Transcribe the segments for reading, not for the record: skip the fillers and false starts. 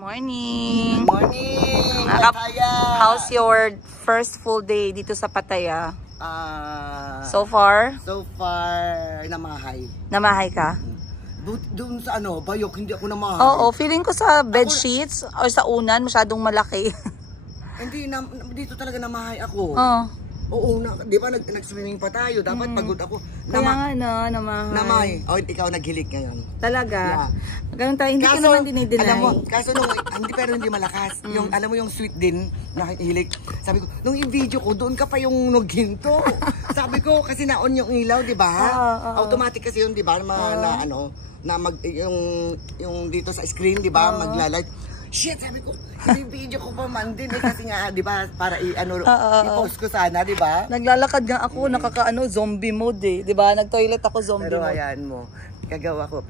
Morning! Good morning! Pattaya! How's your first full day dito sa Pattaya? So far, namahay. namahay ka? Doon sa Bayok, hindi ako namahay. Oo, feeling ko sa bed sheets or sa unan, masyadong malaki. Hindi, dito talaga namahay ako. Oo. Oo, di ba nag-swimming pa tayo? Dapat pagod ako. Kaya nga namahay. Namahay. O, ikaw naghilik ngayon. Talaga? Yeah. Ganun tayo, hindi ko naman dinideny. Alam mo, kaso hindi malakas. Yung, alam mo yung sweet din, nakikihilik. Sabi ko, nung i-video ko, doon ka pa yung naghinto. Sabi ko, kasi na-on yung ilaw, di ba? Automatic kasi yun, di ba? Yung dito sa screen, di ba? Magla-light. Shit, sabi ko, hindi video ko pa man din kasi nga, di ba, para i-post ko sana, di ba? Naglalakad nga ako, zombie mode eh. Di ba? Nag-toilet ako zombie Pero mode. ayan mo, gagawa ko,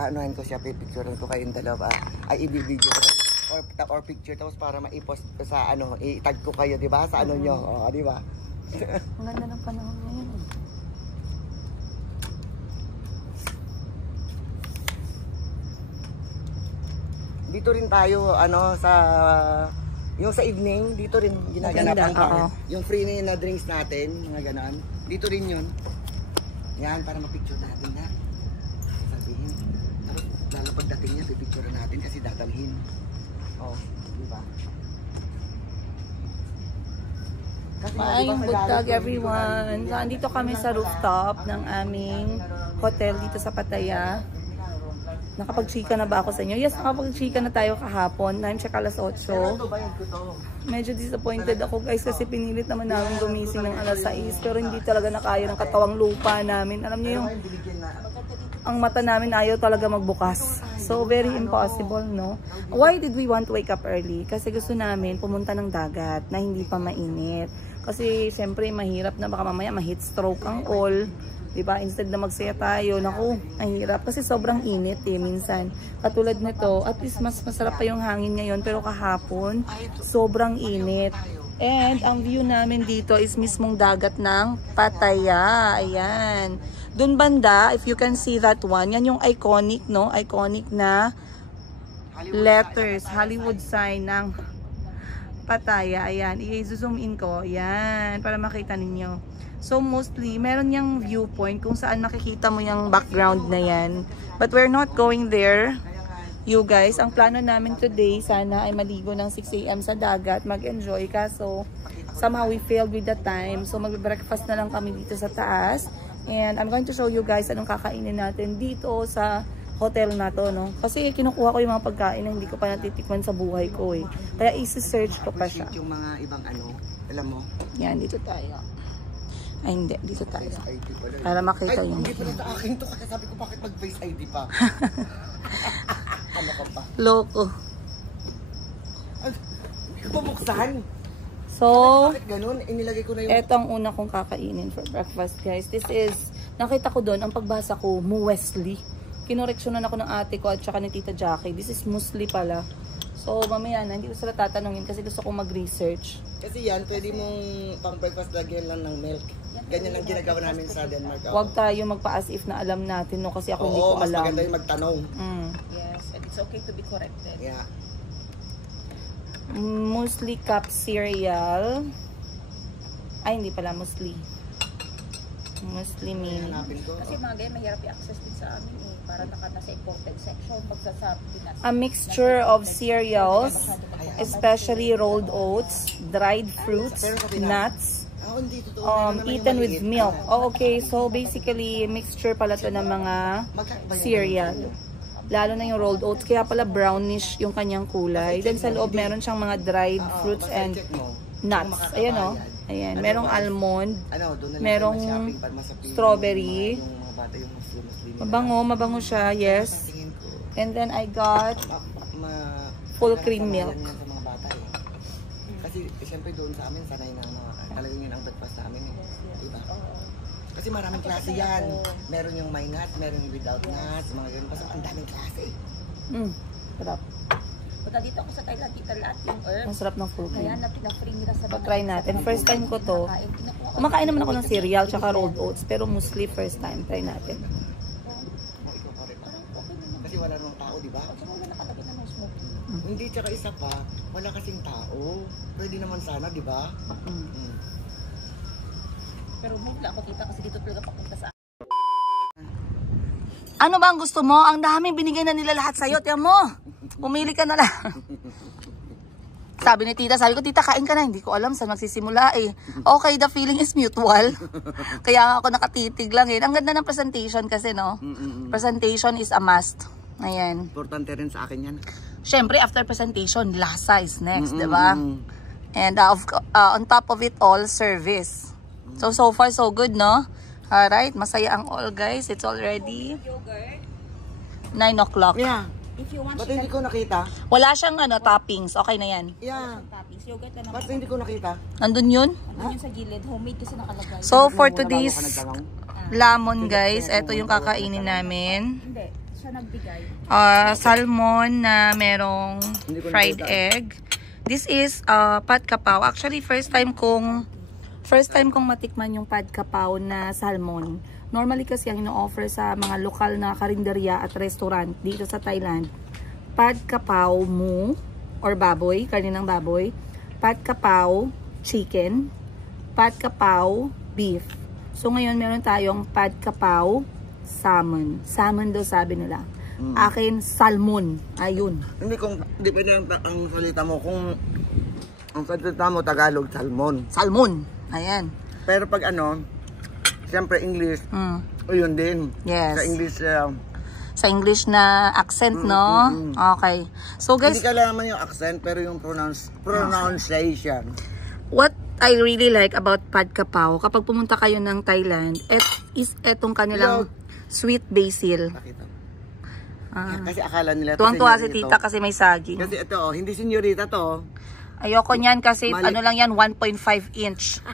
anuhan ko siya, pipicturean ko kayong dalawa, ay i-video ko or picture, tapos para ma-post ko sa i-tag ko kayo, di ba? Sa nyo, di ba? Ang ganda ng panahon ngayon. Dito rin tayo, yung sa evening, dito rin ginaganapan pa. Yung free na drinks natin, mga ganon. Dito rin yun. Yan, para mapicture natin na. Sabihin. Tapos, lalo pagdating niya, pipicture natin kasi dadalhin. Di ba? Maayong buntag everyone. So, andito kami sa rooftop ng aming hotel dito sa Pattaya. Nakapag-chika na ba ako sa inyo? Yes, nakapag-chika na tayo kahapon. Time check alas 8. Medyo disappointed ako guys kasi pinilit naman namin gumising ng alas 6. Pero hindi talaga nakaya ng katawang lupa namin. Alam niyo yung ang mata namin ayaw talaga magbukas. So very impossible, no? Why did we want to wake up early? Kasi gusto namin pumunta ng dagat na hindi pa mainit. Kasi syempre mahirap na baka mamaya ma-heat stroke ang all. Diba? Instead na magsaya tayo, naku, ang hirap. Kasi sobrang init eh, minsan. Katulad nito, at least mas masarap pa yung hangin ngayon. Pero kahapon, sobrang init. And ang view namin dito is mismong dagat ng Pattaya. Ayan. Doon banda, if you can see that one, yan yung iconic, no? Iconic na letters, Hollywood sign ng Pattaya. Ayan, i-zoom in ko. Ayan, para makita ninyo. So mostly, meron yung viewpoint kung saan nakikita mo yung background na yan. But we're not going there, you guys. Ang plano namin today, sana ay maligo ng 6 AM sa dagat, mag-enjoy. Kaso, somehow we failed with the time. So mag-breakfast na lang kami dito sa taas. And I'm going to show you guys anong kakainin natin dito sa hotel na to, no? Kasi kinukuha ko yung mga pagkain na hindi ko pa natitikman sa buhay ko eh. Kaya isi-search ko pa siya. Yung mga ibang alam mo? Yan, dito tayo. Ay hindi, dito tayo. Para makita yung... Hindi pala sa akin to kasi sabi ko bakit mag-face ID pa? Ano ka ba? Loko. Hindi ko bumuksan. So, bakit ganun? Inilagay ko na yung... Ito ang una kong kakainin for breakfast, guys. This is, nakita ko doon, ang pagbasa ko, muesli. Kinoreksyonan ako ng ate ko at saka ni Tita Jackie. This is muesli pala. So, mamaya na, hindi ko sila tatanungin kasi gusto kong mag-research. Kasi yan, pwede mong pang breakfast lagyan lang ng milk. Ganyan ang ginagawa namin sa Denmark. Huwag tayo magpa-as if na alam natin, no? Kasi ako hindi ko alam. Oo, mas maganda yung magtanong. Yes, and it's okay to be corrected. Yeah. Muesli cup cereal. Ay, hindi pala muesli. Muesli mini. Kasi mga ganyan, mahirap i-access din sa amin eh. Para nasa imported section. A mixture of cereals, especially rolled oats, dried fruits, nuts, eaten with milk. Oh, okay. So, basically, mixture pala to ng mga cereal. Lalo na yung rolled oats. Kaya pala brownish yung kanyang kulay. Then sa loob, meron siyang mga dried fruits and nuts. Ayan o. Ayan. Merong almond. Merong strawberry. Mabango siya. Yes. And then I got full cream milk. Kasi siyempre doon sa amin, sanay na talagang yun ang breakfast namin. Diba? Kasi maraming klase yan. Meron yung may nut, meron yung without nuts, mga ganun. Basta ang daming klase. Sarap. Punta dito ako sa Thailand, kita lahat yung herbs. Ang sarap ng full cream. Kaya na pinafree nila sa try natin. First time ko to. Kumakain naman ako ng cereal tsaka rolled oats. Pero mostly first time. Try natin. Kasi wala nung tao, di ba? Hindi, tsaka isa pa, wala kasing tao. Pwede naman sana, di ba? Pero wala ako kita kasi dito talaga papunta sa Ano ba ang gusto mo? Ang daming binigay na nila lahat sa'yo. Tiyan mo. Pumili ka na lang. Sabi ni tita, sabi ko, tita, kain ka na. Hindi ko alam saan magsisimula eh. Okay, the feeling is mutual. Kaya ako nakatitig lang eh. Ang ganda ng presentation kasi, no? Presentation is a must. Ayan. Importante rin sa akin yan. Siyempre, after presentation, lasa is next, diba? And on top of it all, service. So far, so good, no? Alright, masaya ang all, guys. It's already yogurt. 9 o'clock. Yeah. If you want Ba't hindi ko nakita? Wala siyang toppings. Okay na yan. Yeah. toppings, yogurt na Ba't naman. hindi ko nakita? Nandun yun? Ano yun sa gilid? Homemade kasi nakalagay. So, for Bago today's ka nagtanong? lamon, guys, ito yung kakainin namin. Hindi, siya nagbigay. Salmon na merong Hindi ko fried nakita. egg. This is pad kapaw. Actually, first time kong matikman yung pad kapaw na salmon. Normally kasi ang ino-offer sa mga lokal na karinderya at restaurant dito sa Thailand, pad kapaw mu or baboy, karne ng baboy, pad kapaw chicken, pad kapaw beef. So ngayon meron tayong pad kapaw salmon. Salmon daw sabi nila. Akin salmon. Ayun. Hindi kung, depende ang salita mo. Kung ang salita mo Tagalog, salmon. Salmon. Ayan. Pero pag siyempre English, yun din. Yes. Sa English, Sa English na accent, no? Okay. So guys, hindi kailangan yung accent, pero yung pronunciation. what I really like about pad kapaw, kapag pumunta kayo ng Thailand, is etong kanilang sweet basil. Nakita. Kasi akala nila Tuwang-tuwa si senyorito. tita kasi may saging. Kasi ito, hindi senyorita to. Ayoko niyan kasi Mali. ano lang yan, 1.5 inch.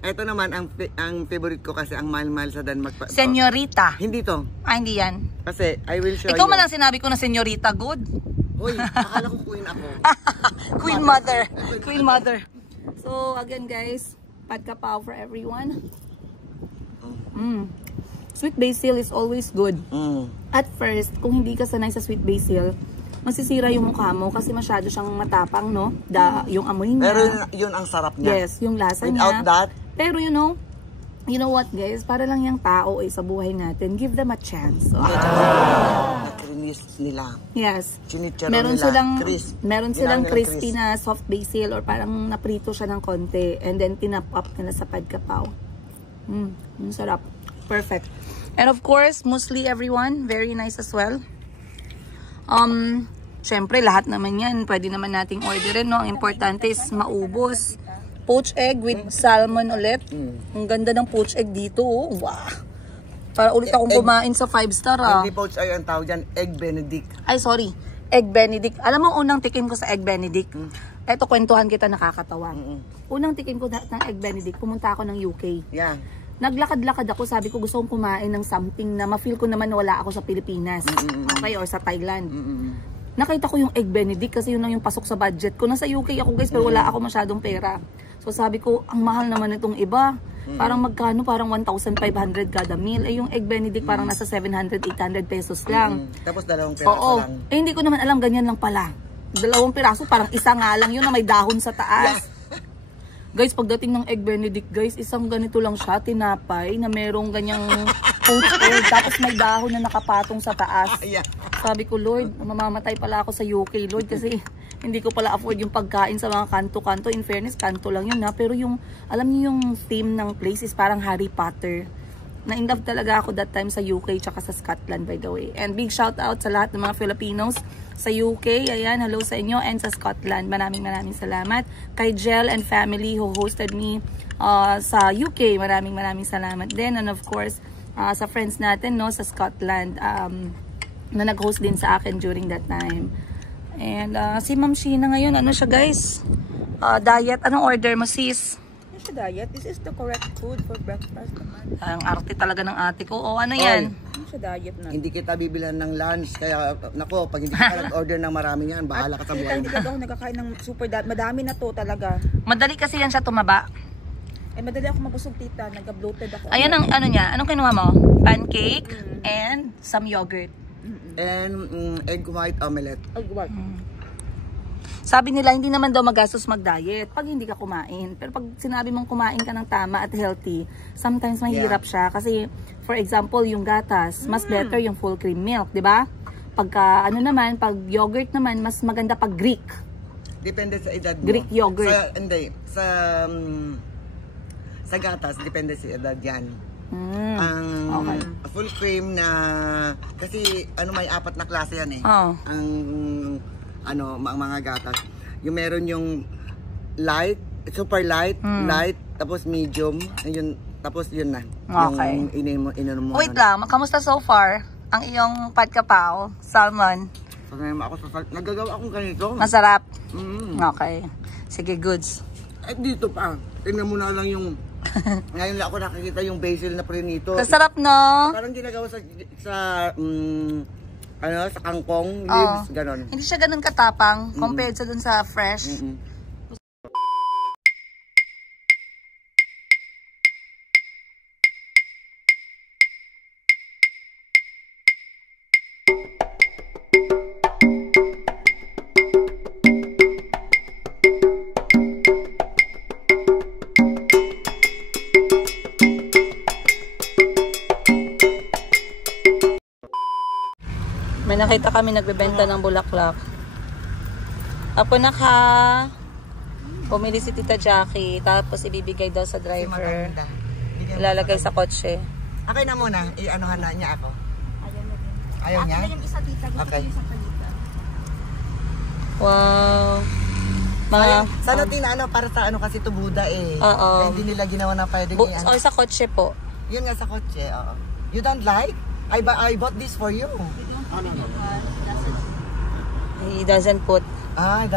Ito naman, ang favorite ko kasi ang mahal-mahal sa Denmark. Senyorita. Hindi to. Hindi yan. Kasi, I will show Ikaw you. man lang sinabi ko na senyorita, good. Uy, akala ko queen ako. Queen mother. Queen mother. So, again guys, pad kapaw for everyone. Sweet basil is always good. At first, kung hindi ka sanay sa sweet basil, masisira yung mukha mo kasi masyado siyang matapang, no? Yung amoy niya. Pero yun ang sarap niya. Yes, yung lasa Without niya. that, Pero you know what guys, para lang yung tao sa buhay natin, give them a chance. So, krinis nila. yes. Chinicharo Meron nila. silang Ginamit nila crispy na soft basil or parang naprito siya ng konti and then tinap up nila sa pad kapaw. Ang sarap. Perfect. And of course, muesli everyone, very nice as well. Syempre lahat naman yan, pwede naman nating orderin, no? Ang importante is maubos. Poached egg with salmon ulit. Ang ganda ng poached egg dito, oh. Wow. Para ulit akong kumain sa 5-star, ah. Hindi poach ay ang tawag dyan, egg benedict. Ay, sorry. Egg benedict. Alam mo, unang tikim ko sa egg benedict. Eto, kwentuhan kita, nakakatawa. Unang tikim ko ng egg benedict, pumunta ako ng UK. Yan. Naglakad-lakad ako, sabi ko gusto kong kumain ng something na ma-feel ko naman na wala ako sa Pilipinas. Okay, or sa Thailand. Nakita ko yung egg benedict kasi yun lang yung pasok sa budget ko. Nasa UK ako guys, pero wala ako masyadong pera. So sabi ko, ang mahal naman itong iba. Parang magkano? Parang 1,500 kada meal. Eh yung egg benedict parang nasa 700, 800 pesos lang. Tapos dalawang peraso Oo. lang. Eh hindi ko naman alam, ganyan lang pala. 2 piraso, parang isa nga lang yun na may dahon sa taas. Guys, pagdating ng egg benedict, guys, isang ganito lang siya, tinapay, na merong ganyang poached egg, tapos may dahon na nakapatong sa taas. Yeah. Sabi ko, Lord, mamamatay pala ako sa UK, Lord, kasi hindi ko pala afford yung pagkain sa mga kanto-kanto. In fairness, kanto lang yun, ha? Pero yung, alam niyo yung theme ng place is parang Harry Potter. Na-in-love talaga ako that time sa UK tsaka sa Scotland, by the way. And big shout out sa lahat ng mga Filipinos sa UK. Ayan, hello sa inyo. And sa Scotland. Maraming salamat. Kay Jel and family who hosted me sa UK. Maraming salamat din. And of course, sa friends natin, no, sa Scotland, na nag-host din sa akin during that time. And si Ma'am Sheena ngayon, ano siya guys? Diet. Anong order mo, sis? Diet, this is the correct food for breakfast naman. Ang arte talaga ng ate ko. O ano yan? Ano siya diet na? Hindi kita bibilan ng lunch. Kaya, nako, pag hindi ka nag-order ng marami yan, bahala ka sa buhay Hindi mo. talaga ako nagkakain ng super diet. Madami na to talaga. Madali kasi yan siya tumaba. Eh, madali ako mabusog, tita. Nagka-bloated ako. Ayan ang ano niya. Anong kinuha mo? Pancake and some yogurt. And egg white omelette. Ay, what? Sabi nila, hindi naman daw magastos mag-diet pag hindi ka kumain. Pero pag sinabi mong kumain ka ng tama at healthy, sometimes mahirap siya. Kasi, for example, yung gatas, mas better yung full cream milk, di ba? Pagka, ano naman, pag yogurt naman, mas maganda pag Greek. Depende sa edad mo. Greek yogurt. Hindi. Sa gatas, depende sa edad yan. Okay. Full cream na, kasi may 4 na klase yan eh. Oh. Mga gatas. Yung meron yung light, super light, light, tapos medium, tapos yun na. Okay. Yung ininom mo. Wait lang, kamusta so far ang iyong pad kapaw, salmon? Nagagawa akong ganito. Masarap? Okay. Sige, goods. At dito pa, tingnan mo na lang yung, ngayon lang ako nakikita yung basil na prinito. Sarap, no? Parang ginagawa sa kangkong leaves, ganon. Hindi siya ganun katapang compared sa dun sa fresh. May nakita kami nagbebenta ng bulaklak. Apo na ka. Pumili si Tita Jackie. Tapos ibibigay daw sa driver. Ilalagay sa kotse. Okay na muna. I-anuhan na niya ako. Ayaw niya? Yung isa tita. Okay. Wow. Mga... Sana para sa kasi to Buda eh. Oo. Hindi nila ginawa na pwedeng o sa kotse po. Yun nga sa kotse, oo. You don't like? I bought this for you. He doesn't put.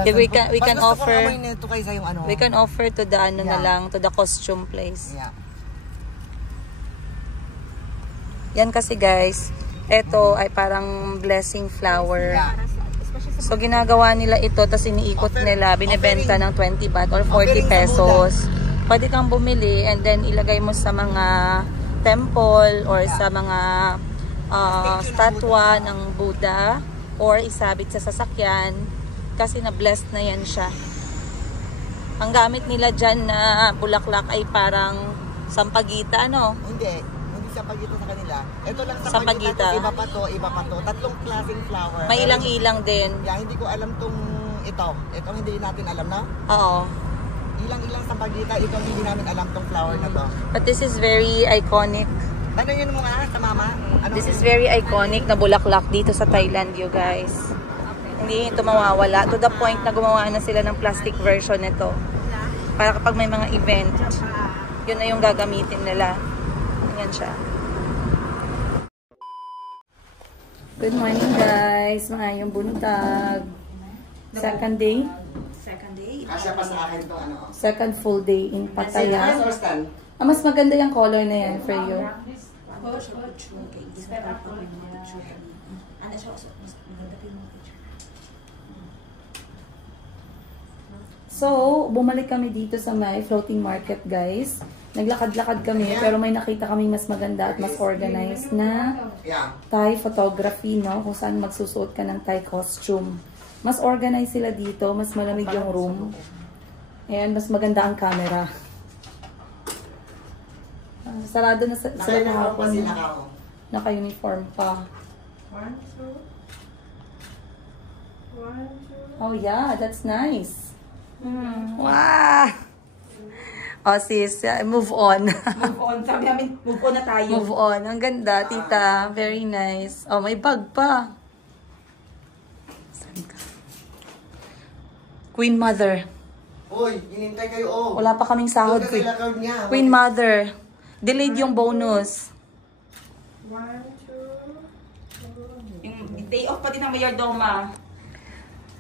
We can offer. We can offer to the na lang, to the costume place. Yeah. Yan kasi guys, ito ay parang blessing flower. Yeah. So ginagawa nila ito, tapos iniikot nila, binebenta ng 20 baht or 40 pesos. Pwede kang bumili and then ilagay mo sa mga temple or sa mga statwa ng Buddha or isabit sa sasakyan kasi na-blessed na yan siya. Ang gamit nila dyan na bulaklak ay parang sampagita, no? Hindi sampagita sa kanila. Ito lang sampagita. Iba pa to. Tatlong klaseng flower. May ilang-ilang din. Yeah, hindi ko alam ito. Itong hindi natin alam na? Oo. Ilang sampagita. Itong hindi namin alam tong flower na to. But this is very iconic. Ano yun mo nga sa mama? This is very iconic na bulaklak dito sa Thailand, you guys. Hindi ito mawawala. To the point na gumawa na sila ng plastic version nito. Para kapag may mga event, yun na yung gagamitin nila. Yan siya. Good morning guys. Maayong buntag. Second day. Kasya pa sa akin to Second full day in Pattaya. Stand? Mas maganda yung color na yan for you. So, bumalik kami dito sa may floating market, guys. Naglakad-lakad kami, pero may nakita kami mas maganda at mas organized na Thai photography, no? Kung saan magsusuot ka ng Thai costume. Mas organized sila dito, mas malamig yung room. Ayan, mas maganda ang camera. Sarado na sila kahapon. Naka-uniform pa. 1, 2. Oh yeah, that's nice. Wow! Oh sis, move on. Move on. Sabi namin, move on na tayo. Move on. Ang ganda, tita. Very nice. Oh, may bag pa. Saan ka? Queen Mother. Uy, inintay kayo Wala pa kaming sahod. Queen Mother. Delayed yung bonus. 1, 2. Yung day off pa din ng Mayordoma.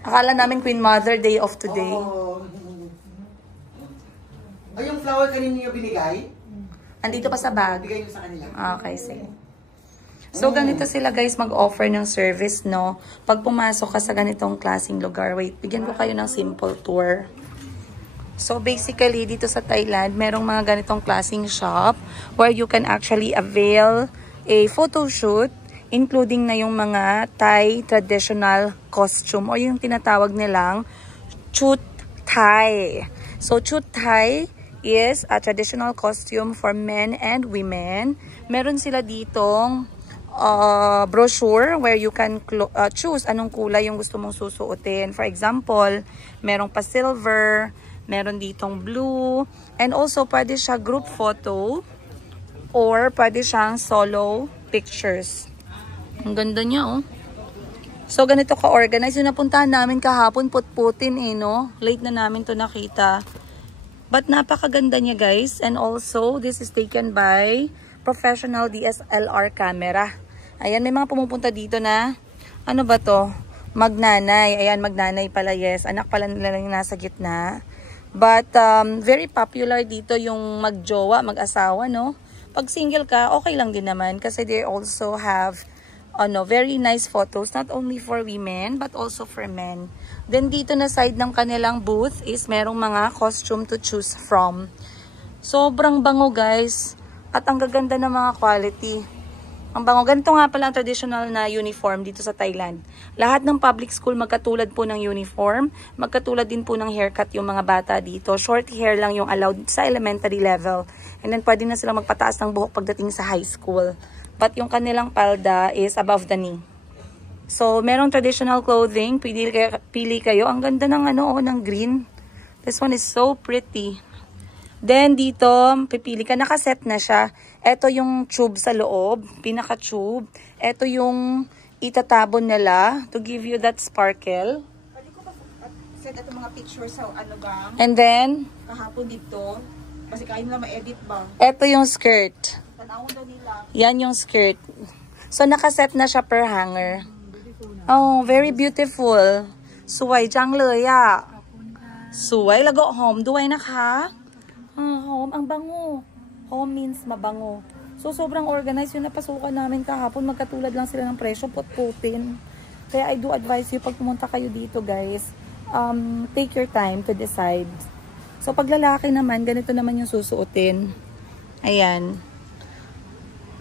Akala namin Queen Mother, day off today. Ay, yung flower kanina niyo binigay? Andito pa sa bag. Bigay niyo sa kanila. Okay, sige. So, ganito sila guys mag-offer ng service, no? Pag pumasok ka sa ganitong klaseng lugar, wait, bigyan ko kayo ng simple tour. So, basically, dito sa Thailand, merong mga ganitong klaseng shop where you can actually avail a photo shoot, including na yung mga Thai traditional costume o yung tinatawag nilang Chut Thai. So Chut Thai is a traditional costume for men and women. Meron sila ditong brochure where you can choose anong kulay yung gusto mong susuotin. For example, merong pa silver, meron ditong blue, and also pwede siya group photo or pwede siyang solo pictures. Ang ganda niya, oh. So, ganito ka-organize. Yung napuntahan namin kahapon, put-putin, eh, no? Late na namin to nakita. But napakaganda niya, guys. And also, this is taken by professional DSLR camera. Ayan, may mga pumupunta dito na, ano ba to? Magnanay. Ayan, magnanay pala, yes. Anak pala nila yung nasa gitna. But, very popular dito yung magjowa, mag-asawa, no? Pag single ka, okay lang din naman kasi they also have very nice photos, not only for women but also for men. Then dito na side ng kanilang booth is merong mga costume to choose from. Sobrang bango, guys, at ang gaganda ng mga quality. Ang bango. Ganito nga pala ang traditional na uniform dito sa Thailand. Lahat ng public school magkatulad po ng uniform, magkatulad din po ng haircut yung mga bata dito. Short hair lang yung allowed sa elementary level. And then pwede na sila magpataas ng buhok pagdating sa high school. But yung kanilang palda is above the knee. So, merong traditional clothing. Pili kayo. Ang ganda ng ng green. This one is so pretty. Then, dito, pipili ka. Nakaset na siya. Ito yung tube sa loob. Pinaka-tube. Ito yung itatabon nila to give you that sparkle. Pwede ko ba set ito mga pictures sa ano ba? And then, Kahapon dito. Kasi kaya nila ma-edit ba? ito yung skirt. Tanawon daw nila. Yan yung skirt. So, nakaset na siya per hanger. Oh, very beautiful. Suway jangเลยอ่ะ Suway. Lago home. Duway na ka? Home. Ang bango. Home means mabango. So, sobrang organized yung napasukan namin kahapon. Magkatulad lang sila ng presyo. Put-putin. Kaya I do advise you pag pumunta kayo dito, guys, take your time to decide. So, pag lalaki naman, ganito naman yung susuotin. Ayan.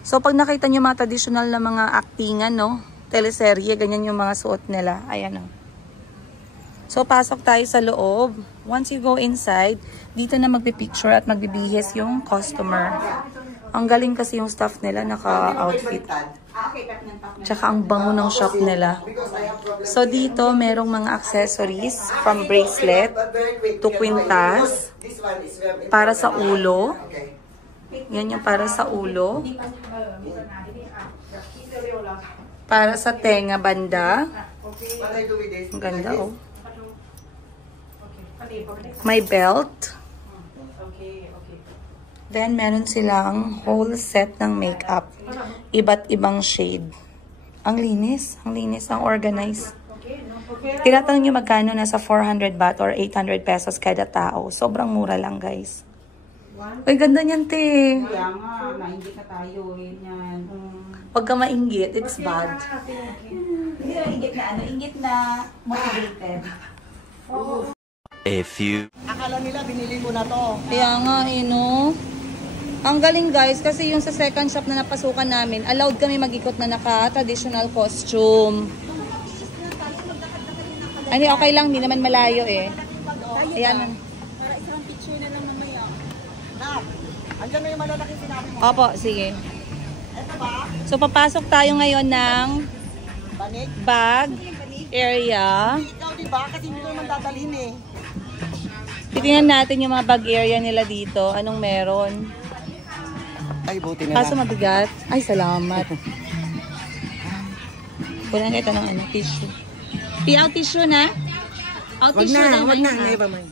So, pag nakita nyo mga traditional na mga actingan, no? Teleserye, ganyan yung mga suot nila. Ayan, no? So, pasok tayo sa loob. Once you go inside, dito na magpipicture at magbibihis yung customer. Ang galing kasi yung staff nila, naka-outfit. Tsaka ang bango ng shop nila. So, dito, merong mga accessories from bracelet to kwintas. Para sa ulo. Yan yung para sa ulo. Para sa tenga banda. Ang ganda, oh. May belt. Then, meron silang whole set ng makeup. Iba't ibang shade. Ang linis. Ang linis. Ang organized. Tinatanong nyo magkano, nasa 400 baht or 800 pesos kada tao. Sobrang mura lang, guys. Uy, ganda niyan, te. Kaya nga, nainggit na tayo. Yan. Huwag ka mainggit. It's bad. Hindi na inggit na inggit na motivated. A few. Akala nila binili ko na to. Kaya nga, no? Ang galing, guys, kasi yung sa second shop na napasukan namin, allowed kami mag-ikot na naka-traditional costume. Ay, okay lang, hindi naman malayo eh. Ayan. Para isang picture na lang mamaya. Nak, andyan na yung malalaki sinabi mo. Opo, sige. Ito ba? So, papasok tayo ngayon ng Banig? bag area. Ikaw diba? Kasi hindi ko naman dadalhin eh. Titingnan natin yung mga bag area nila dito. Anong meron? Ay, buti na Kaso mabigat. Ay, salamat. Kulang kita ng tissue. Out tissue na? Out Wag tissue na, wag na. ha? Never mind.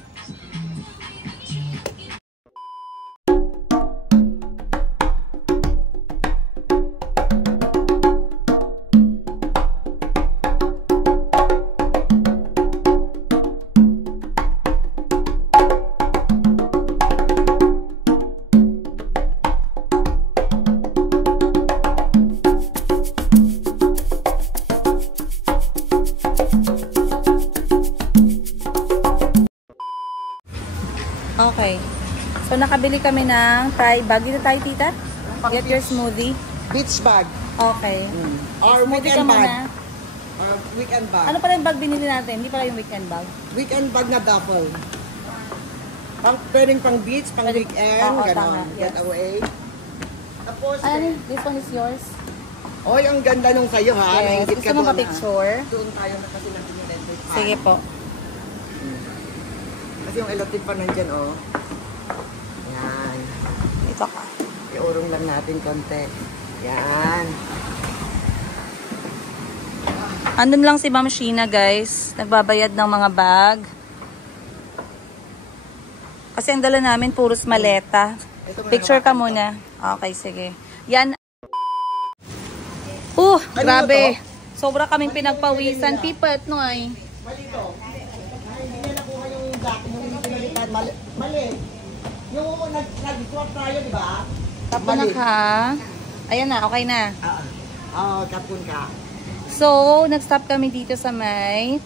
Okay. So, nakabili kami ng Thai bag. Dito tayo, tita? Get your smoothie. Beach bag. Okay. Or Smoothie ka weekend bag. muna. Weekend bag. Ano pala yung bag binili natin? Hindi pala yung weekend bag. Weekend bag na duffel. Pwedeng pang beach, pang weekend, Oo, gano'n. tama, yes. Getaway. Tapos, Ano, this one is yours? oy, ang ganda nung sa'yo ha. Yes. Naingit Gusto ka mo doon, pa-picture? ha? Doon tayo na kasi natin yung electric fan. Sige po. Kasi yung electric fan nandyan, oh. Yan. Ito ka. Iurong lang natin konti. Yan. Andun lang si Ma'am Sheena, guys. Nagbabayad ng mga bag. Kasi ang dala namin, puros maleta. Picture ka muna. Okay, sige. Yan. Grabe. Sobra kaming pinagpawisan. Pipet, no ay. Mali to. Hindi na nakuha yung jacket mo yung pinalitan. Mali. Yung nag-swap tayo, di ba? Tapos na ka. Ayan na, okay na. Oo, kapun ka. So, nag-stop kami dito sa may...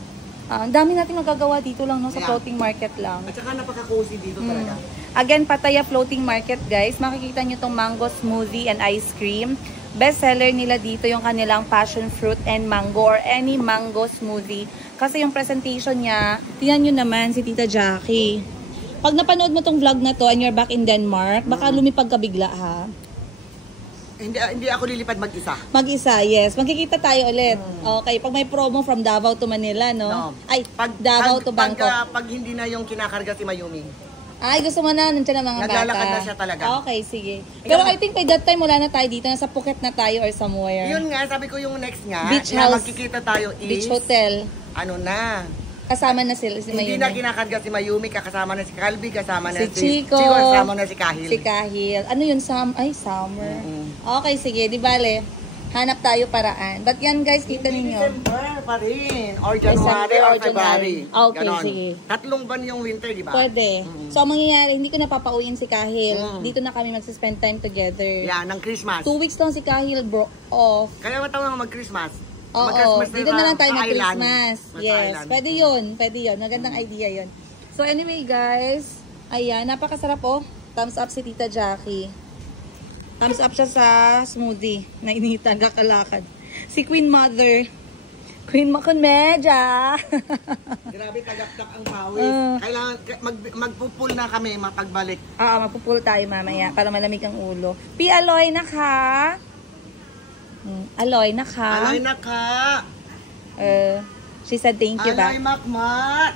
Ang dami natin magagawa dito lang, no? Sa Yeah. floating market lang. At saka napaka-cozy dito talaga. Again, Pattaya Floating Market, guys. Makikita nyo itong mango smoothie and ice cream. Best seller nila dito yung kanilang passion fruit and mango or any mango smoothie. Kasi yung presentation niya, tingnan nyo naman si Tita Jackie. Pag napanood mo tong vlog na to and you're back in Denmark, baka lumipag ka bigla, ha? Hindi ako lilipad mag-isa. Mag-isa, yes. Magkikita tayo ulit. Okay, pag may promo from Davao to Manila, no? No. Ay, Davao to Bangkok. Pag hindi na yung kinakarga si Mayumi. Ay, gusto mo na, nandiyan ang mga bata. Naglalakad na siya talaga. Okay, sige. Pero I think by that time, wala na tayo dito. Nasa Phuket na tayo or somewhere. Yun nga, sabi ko yung next nga, Beach na house. magkikita tayo is, Beach hotel. ano na, Kasama na sila si hindi Mayumi. na kinakarga si Mayumi, kasama na si Calvi, kasama na Si Chico. kasama na si Kahil. Si Kahil. Ano yun? Summer. Mm-mm. Okay, sige. Di bale. Hanap tayo paraan. But yan guys, kita ninyo. December pa rin. Or January December or or February. January. Okay, Ganon. sige. Tatlong buwan yung winter, di ba? Pwede. So, ang mangyayari, hindi ko na papauwiin si Kahil. Dito na kami mag-spend time together. Yan, ng Christmas. 2 weeks lang si Kahil off. Kaya matawag mag-Christmas. Oo, Mag-Christmas dito na lang tayo sa island. mag-Christmas. Sa Yes, island. pwede yun. Pwede yun. Magandang idea yun. So anyway guys, ayan, napakasarap oh. Thumbs up si Tita Jackie. Thumbs up siya sa smoothie na initan, kakalakad. Si Queen Mother. Queen Medja. Grabe, tagaptak ang pawis. Kailangan, magpupul na kami mapagbalik. Oo, magpupul tayo mamaya para malamig ang ulo. Aloy na ka. Aloy na ka. Alay na ka. She said thank you Alay back. makmat.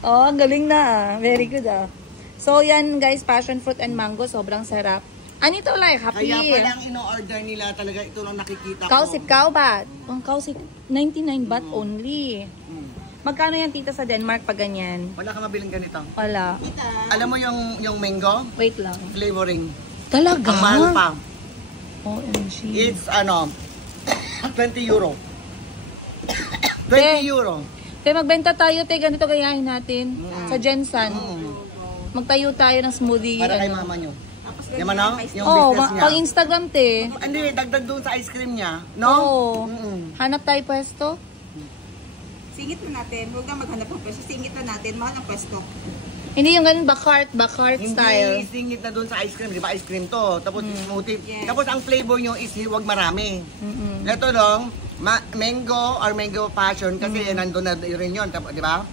Oh, ang galing na. Very good ah. So yan guys, passion fruit and mango, sobrang sarap. Anito like happy. Kaya palang ino-order nila talaga, ito lang nakikita ko. Kausip bat. Ang kausip 99 baht only. Magkano yan tita sa Denmark pag ganyan? Wala ka mabiling ganito. Wala. Alam mo yung mango? Wait lang. Flavoring. Talaga? Ang mahal pa. OMG. It's 20 euro. 20 Te. euro. Te, magbenta tayo, te. Ganito gayahin natin. Sa Jensen. Magtayo tayo ng smoothie. Para kay ano. mama nyo. Yung ano? Yung Oh, business niya. pang Instagram, te. Hindi, dagdag doon sa ice cream niya. No? Oo. Hanap tayo pwesto. Singit na natin. Huwag na maghanap ng pwesto. Singit na natin. Mahal ang pwesto. Hindi yung ganun, bakart Hindi style. singit na doon sa ice cream. Di ba ice cream to? Tapos smoothie. Tapos ang flavor nyo is huwag marami. Ito lang, mango or mango passion kasi nandun na rin yun. Di ba?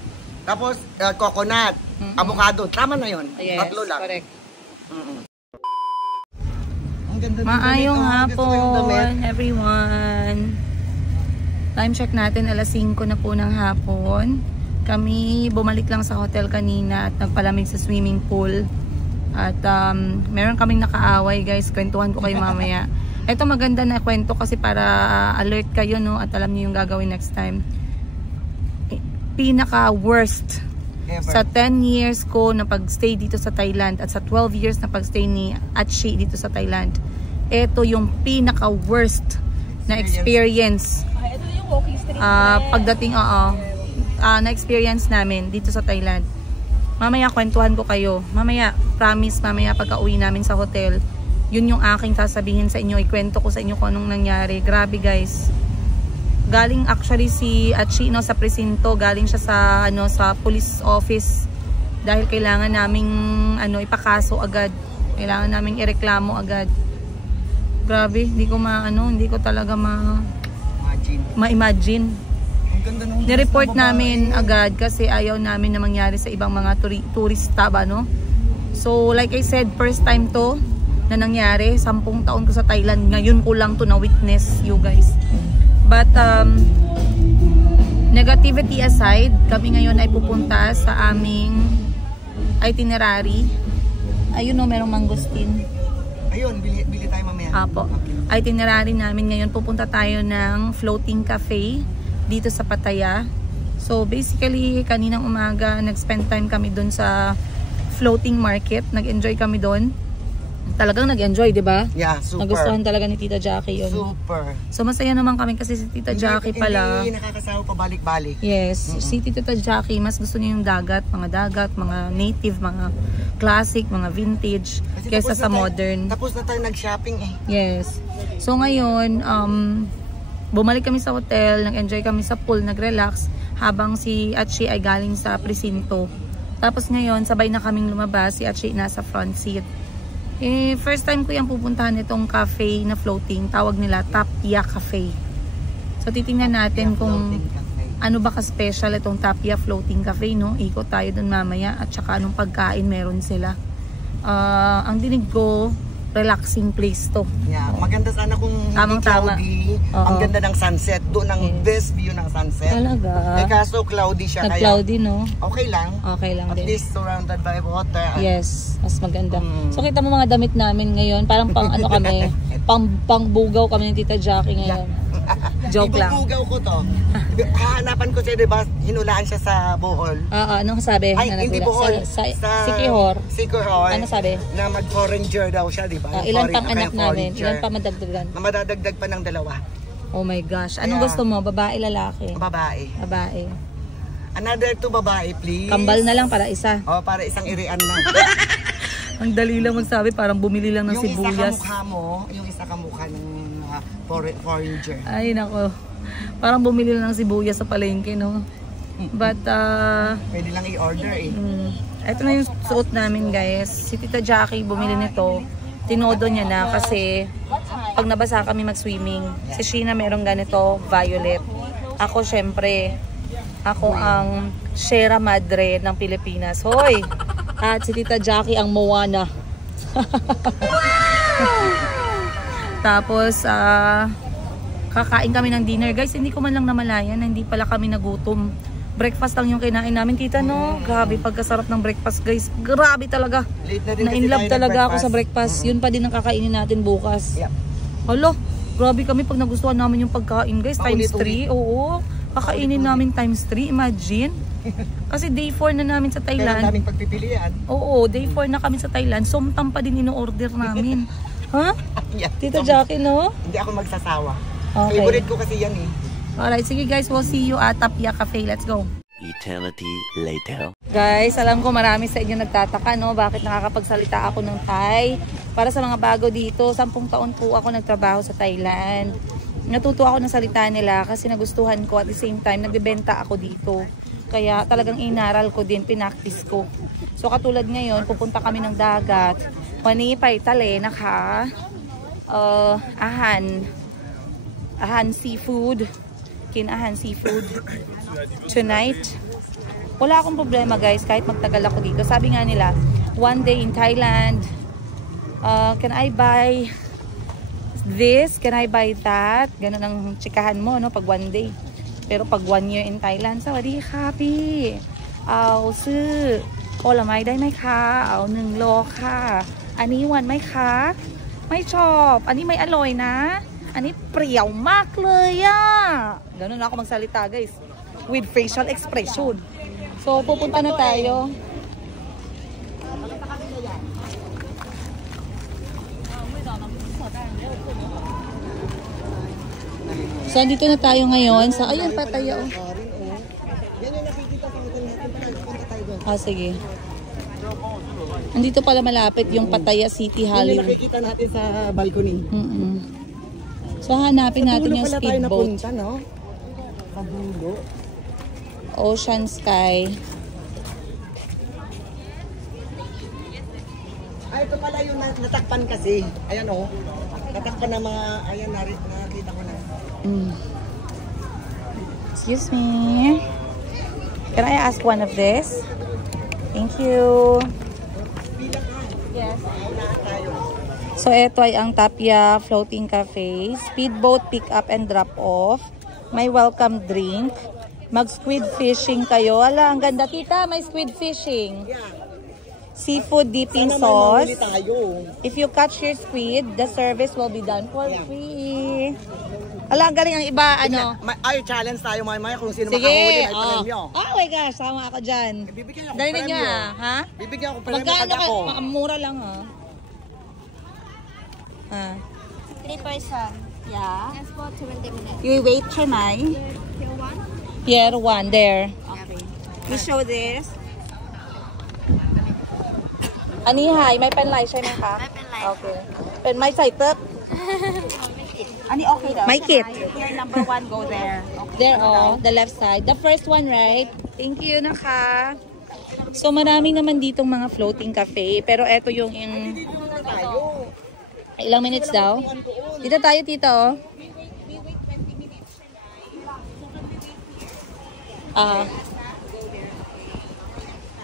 Tapos coconut, avocado. Tama na yun. Yes, Tatlo lang. correct. Ang ganda ng Maayong damit, oh. Gusto ko yung damit. hapon, everyone. Time check natin, alas 5 na po ng hapon. Kami bumalik lang sa hotel kanina at nagpalamig sa swimming pool. At meron kaming nakaaway guys, kwentuhan ko kayo mamaya. Ito maganda na kwento kasi para alert kayo no at alam niyo yung gagawin next time. Pinaka worst Ever. sa 10 years ko na pagstay dito sa Thailand at sa 12 years na pagstay ni Atchi dito sa Thailand. Ito yung pinaka worst na experience. Ito yung walking street. Pagdating na-experience namin dito sa Thailand. Mamaya kwentuhan ko kayo. Mamaya, promise, mamaya pagka-uwi namin sa hotel, yun yung aking sasabihin sa inyo. Ikwento ko sa inyo kung anong nangyari. Grabe guys. Galing actually si Atchi no, sa presinto. Galing siya sa police office. Dahil kailangan naming ipakaso agad. Kailangan naming ireklamo agad. Grabe, hindi ko talaga ma-imagine. Ganda nung Nireport dress ng babae. namin agad kasi ayaw namin na mangyari sa ibang mga turista ba, no? So, like I said, first time to na nangyari. 10 taon ko sa Thailand. Ngayon ko lang to na-witness, you guys. But, negativity aside, kami ngayon ay pupunta sa aming itinerary. Ayun o, merong mangosteen. Ayun, bili tayo mamaya. Apo. Itinerary namin ngayon, pupunta tayo ng floating cafe dito sa Pattaya. So basically, kaninang umaga, nag-spend time kami dun sa floating market. Nag-enjoy kami dun. Talagang nag-enjoy, di ba? Yeah, super. Nagustuhan talaga ni Tita Jackie yun. Super. So masaya naman kami kasi si Tita Jackie pala. Hindi nakakasawa pa balik-balik. Yes, si Tita Jackie, mas gusto niya yung dagat, mga native, mga classic, mga vintage, Kasi kaysa tapos sa na tayo- modern. Tapos na tayo nag-shopping eh. Yes. So ngayon, bumalik kami sa hotel, nag-enjoy kami sa pool, nag-relax, habang si Achi ay galing sa presinto. Tapos ngayon, sabay na kaming lumabas, si Achi nasa front seat. Eh, first time ko yung pupuntahan itong cafe na floating, tawag nila Tapia Cafe. So titingnan natin kung ano ba ka-special itong Tapia Floating Cafe, no? Ikot tayo dun mamaya at saka anong pagkain meron sila. Ang dinig ko, relaxing place to. Yeah, maganda sana kung hindi Tamang-tama. cloudy. Oo. Ang ganda ng sunset. Doon ang Yes. best view ng sunset. Talaga. Eh kaso cloudy siya kaya Nag-cloudy, no? okay lang. Okay lang At din. least surrounded by water. Yes, mas maganda. Mm. So kita mo mga damit namin ngayon, parang pang ano kami, pang-bugaw kami ni Tita Jackie ngayon. Joke lang. Ibubugaw ko to. Hahanapan ko siya, diba? Hinulaan siya sa Bohol. Anong sabi? Ay, na hindi natula? Bohol. Sa Sikihor. Sikihor. Ano sabi? Na mag-foreigner daw siya, diba? Yung Ilan foreign- pang anak yung namin? foreigner. Ilan pa madagdagan? Na madadagdag pa ng 2. Oh my gosh. Anong Yeah. gusto mo? Babae, lalaki? Babae. Babae. Another 2 babae, please. Kambal na lang para isa. Oh, para isang irian na. Ang dali lang magsabi, parang bumili lang ng Yung isa sibuyas. kamukha mo, yung isa kamukha ng foreigner. Ay, nako. Parang bumili lang ng sibuyas sa palengke, no? But, Pwede lang i-order eh. ito na yung suot namin, guys. Si Tita Jackie bumili nito. Tinodo niya na kasi pag nabasa kami mag-swimming. Si Sheena merong ganito, violet. Ako, syempre, ako ang Sierra Madre ng Pilipinas. Hoy! At si Tita Jackie ang Moana. Tapos, kakain kami ng dinner. Guys, hindi ko man lang namalayan na hindi pala kami nagutom. Breakfast lang yung kinain namin, tita, no? Grabe, pagkasarap ng breakfast, guys. Grabe talaga. Late na din kasi Na-inlove tayo talaga ako nag-breakfast. sa breakfast. Yun pa din ang kakainin natin bukas. Yep. Hala, grabe kami pag nagustuhan namin yung pagkain, guys. Times 3. Oo. Kakainin namin times 3. Imagine. Kasi day 4 na namin sa Pero Thailand. daming pagpipilian. Oo, day 4 na kami sa Thailand. Somtam pa din ino-order namin. Ha? Yeah. Tita Jackie, no? Hindi ako magsasawa. Okay. Favorite ko kasi yan eh. Alright, sige guys, we'll see you at Tapia Cafe. Let's go. Eternity later. Guys, alam ko marami sa inyo nagtataka, no? Bakit nakakapagsalita ako ng Thai? Para sa mga bago dito, 10 taon po ako nagtrabaho sa Thailand. Natuto ako ng salita nila kasi nagustuhan ko, at the same time, nagbebenta ako dito. Kaya talagang inaral ko din, pinaktis ko. So katulad ngayon, pupunta kami ng dagat. Manipay, tale, naka, ahan seafood. Kinahan seafood. Tonight. Wala akong problema guys, kahit magtagal ako dito. Sabi nga nila, one day in Thailand, can I buy this? Can I buy that? Ganun ang tsikahan mo, no? Pag one day. Pero pag 1 year in Thailand, sawadi ka,พี่เอาซื้อผลไม้ได้ไหมคะเอา1 โลค่ะอันนี้หวานไหมคะไม่ชอบอันนี้ไม่อร่อยนะอันนี้เปรี้ยวมากเลยอ่ะganun ako magsalita guys with facial expression. So pupunta na tayo. So andito na tayo ngayon sa ayun Pattaya oh. Yan yung nakikita sa hotel natin. Punta tayo doon. Sige. Andito pala malapit yung Pattaya City Yan yung Hollywood. nakikita natin sa balcony. So hanapin natin yung Sa dulo pala tayo speedboat. napunta, no? Sa dulo. Ocean Sky. Ito pala yung natakpan kasi. Ayan oh. Natakpan ng mga, ayan nakita ko na. Excuse me. Can I ask one of this? Thank you. Yes. So, ito ay ang Tapia Floating Cafe. Speedboat pick up and drop off. May welcome drink. Mag-squid fishing kayo. Ala, ang ganda. Tita, may squid fishing. Seafood dipping sauce. If you catch your squid, the service will be done for free. Ala, ang galing ang iba, ano. Ay, challenge tayo mamaya kung sino Sige. makahuli ay premyo. Oh my gosh, sama ako dyan. Bibigyan ako Dali premyo. niya, ha? Bibigyan ako premyo Magkano pag ka? ako. Mura lang, ha? Ha? 3 person. Yeah. Just for 20 minutes. You wait, Chemay. Here one? Pier 1, there. Okay. We show this. Anihay, may penlight siya na ka? May penlight. Okay. Pen may side tip? Ani okay daw. May kit. Here number 1 go there. Okay. There, oh, the left side. The first one, right? Thank you, naka. So, maraming naman ditong mga floating cafe. Pero eto yung ilang minutes daw? Dito tayo, tito.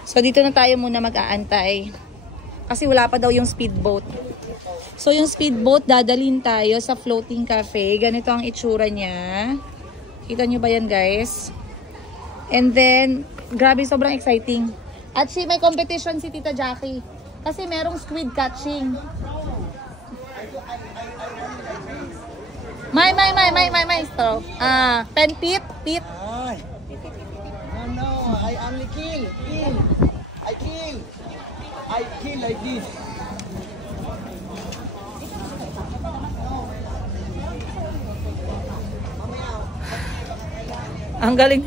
So, dito na tayo muna mag-aantay. Kasi wala pa daw yung speedboat. So, yung speedboat, dadalhin tayo sa floating cafe. Ganito ang itsura niya. Kita nyo ba yan, guys? And then, grabe, sobrang exciting. At may competition si Tita Jackie. Kasi merong squid catching. May. Stop. Pen pit. Ay. No, I only kill. I kill like this. Ang galing.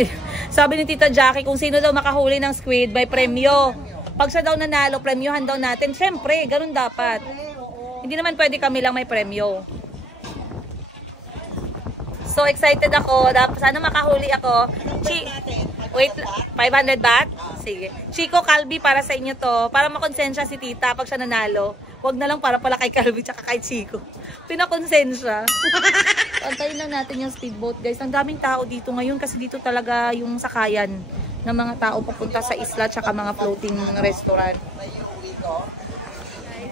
Sabi ni Tita Jackie, kung sino daw makahuli ng squid, may premyo. Pag siya daw nanalo, premyohan daw natin. Siyempre, ganun dapat. Hindi naman pwede kami lang may premyo. So excited ako. Sana makahuli ako. Wait, 500 baht? Sige. Chico Calvi, para sa inyo to. Para makonsensya si Tita pag siya nanalo. Huwag na lang para pala kay Calvi tsaka kay Chico. Pinakonsensya. Antayin lang natin yung speedboat, guys. Ang daming tao dito ngayon kasi dito talaga yung sakayan ng mga tao papunta sa isla tsaka mga floating restaurant.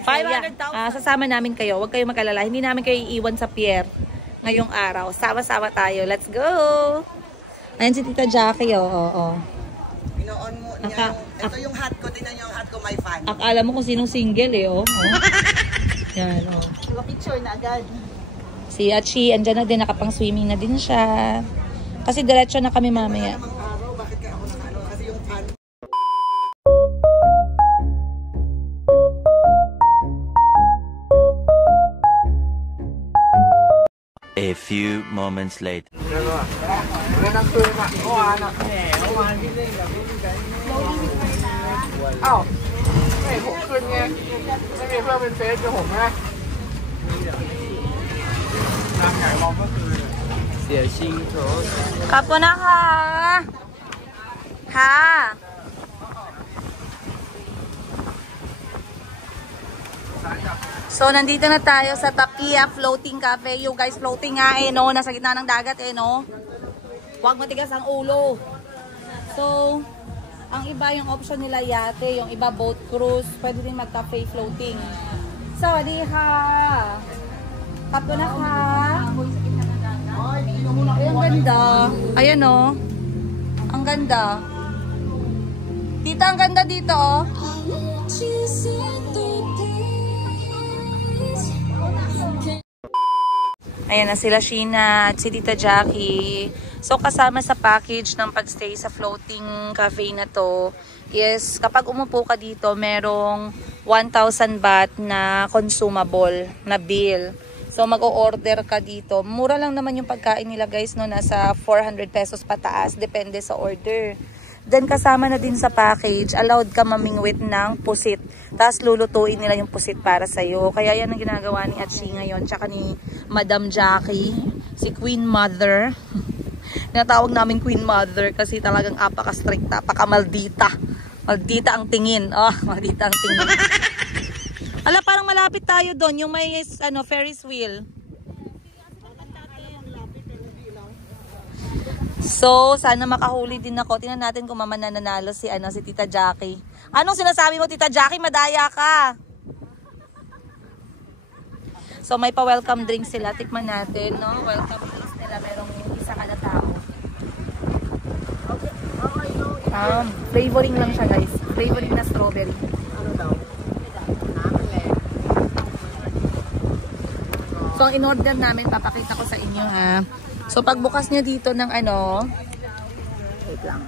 500,000. Sasama namin kayo. Huwag kayo mag-alala. Hindi namin kayo iiwan sa pier ngayong araw. Sama-sama tayo. Let's go! Ayan si Tita Jackie, oh. Binoon mo niya. Ito yung hat ko. Tingnan yung hat ko, my fan. Akala mo kung sinong single, oh. Yan, oh. Picture na agad. Si Achi, andyan na din. Nakapang-swimming na din siya. Kasi diretso na kami mamaya. Namang araw, bakit kaya ako nakano? Kasi yung fan. A few moments later. Kapo na ka! Ha? So, nandito na tayo sa Tapia Floating Cafe. You guys, floating nga no? Nasa gitna ng dagat no? Huwag matigas ang ulo. So, ang iba yung option nila yate, yung iba boat cruise. Pwede din mag-cafe floating. Sawadee-ha! Kapo na ka! Ay, ang ganda. Ayan oh. Ang ganda. Tita, ang ganda dito oh. Ayan na sila Sheena at si Tita Jackie. So kasama sa package ng pagstay sa floating cafe na to is kapag umupo ka dito merong 1,000 baht na consumable na bill. So mag-o-order ka dito. Mura lang naman yung pagkain nila guys, no? Nasa 400 pesos pataas. Depende sa order. Then kasama na din sa package, allowed ka mamingwit ng pusit. Tapos lulutuin nila yung pusit para sa'yo. Kaya yan ang ginagawa ni Atsi ngayon. Tsaka ni Madam Jackie, si Queen Mother. Tinatawag namin Queen Mother kasi talagang apaka-stricta, apaka-maldita. Maldita ang tingin. Oh, maldita ang tingin. Ala, parang malapit tayo doon. Yung may Ferris wheel. So, sana makahuli din ako. Tingnan natin kung mananalo si Tita Jackie. Anong sinasabi mo, Tita Jackie? Madaya ka. So, may pa-welcome drink sila. Tikman natin, no? Welcome drinks nila. Merong isa kada tao. Flavoring lang siya, guys. Flavoring na strawberry. Ano daw? So, ang in-order namin, papakita ko sa inyo, ha. So, pagbukas nyo dito ng wait lang.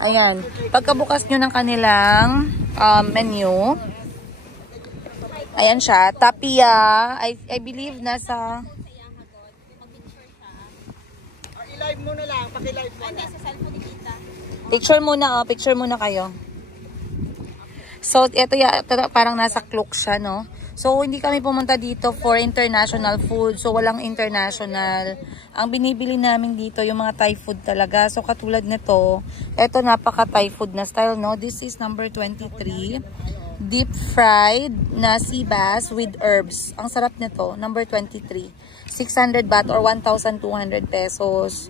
Ayan. Pagkabukas nyo ng kanilang menu, ayan siya. Tapia. I believe nasa... I-live mo na lang. Paki-live mo na. Picture muna, picture muna kayo. So, ito parang nasa cloak siya, no? So, hindi kami pumunta dito for international food. So, walang international. Ang binibili namin dito, yung mga Thai food talaga. So, katulad nito, ito napaka-Thai food na style, no? This is number 23. Deep fried na sea bass with herbs. Ang sarap nito, number 23. 600 baht or 1,200 pesos.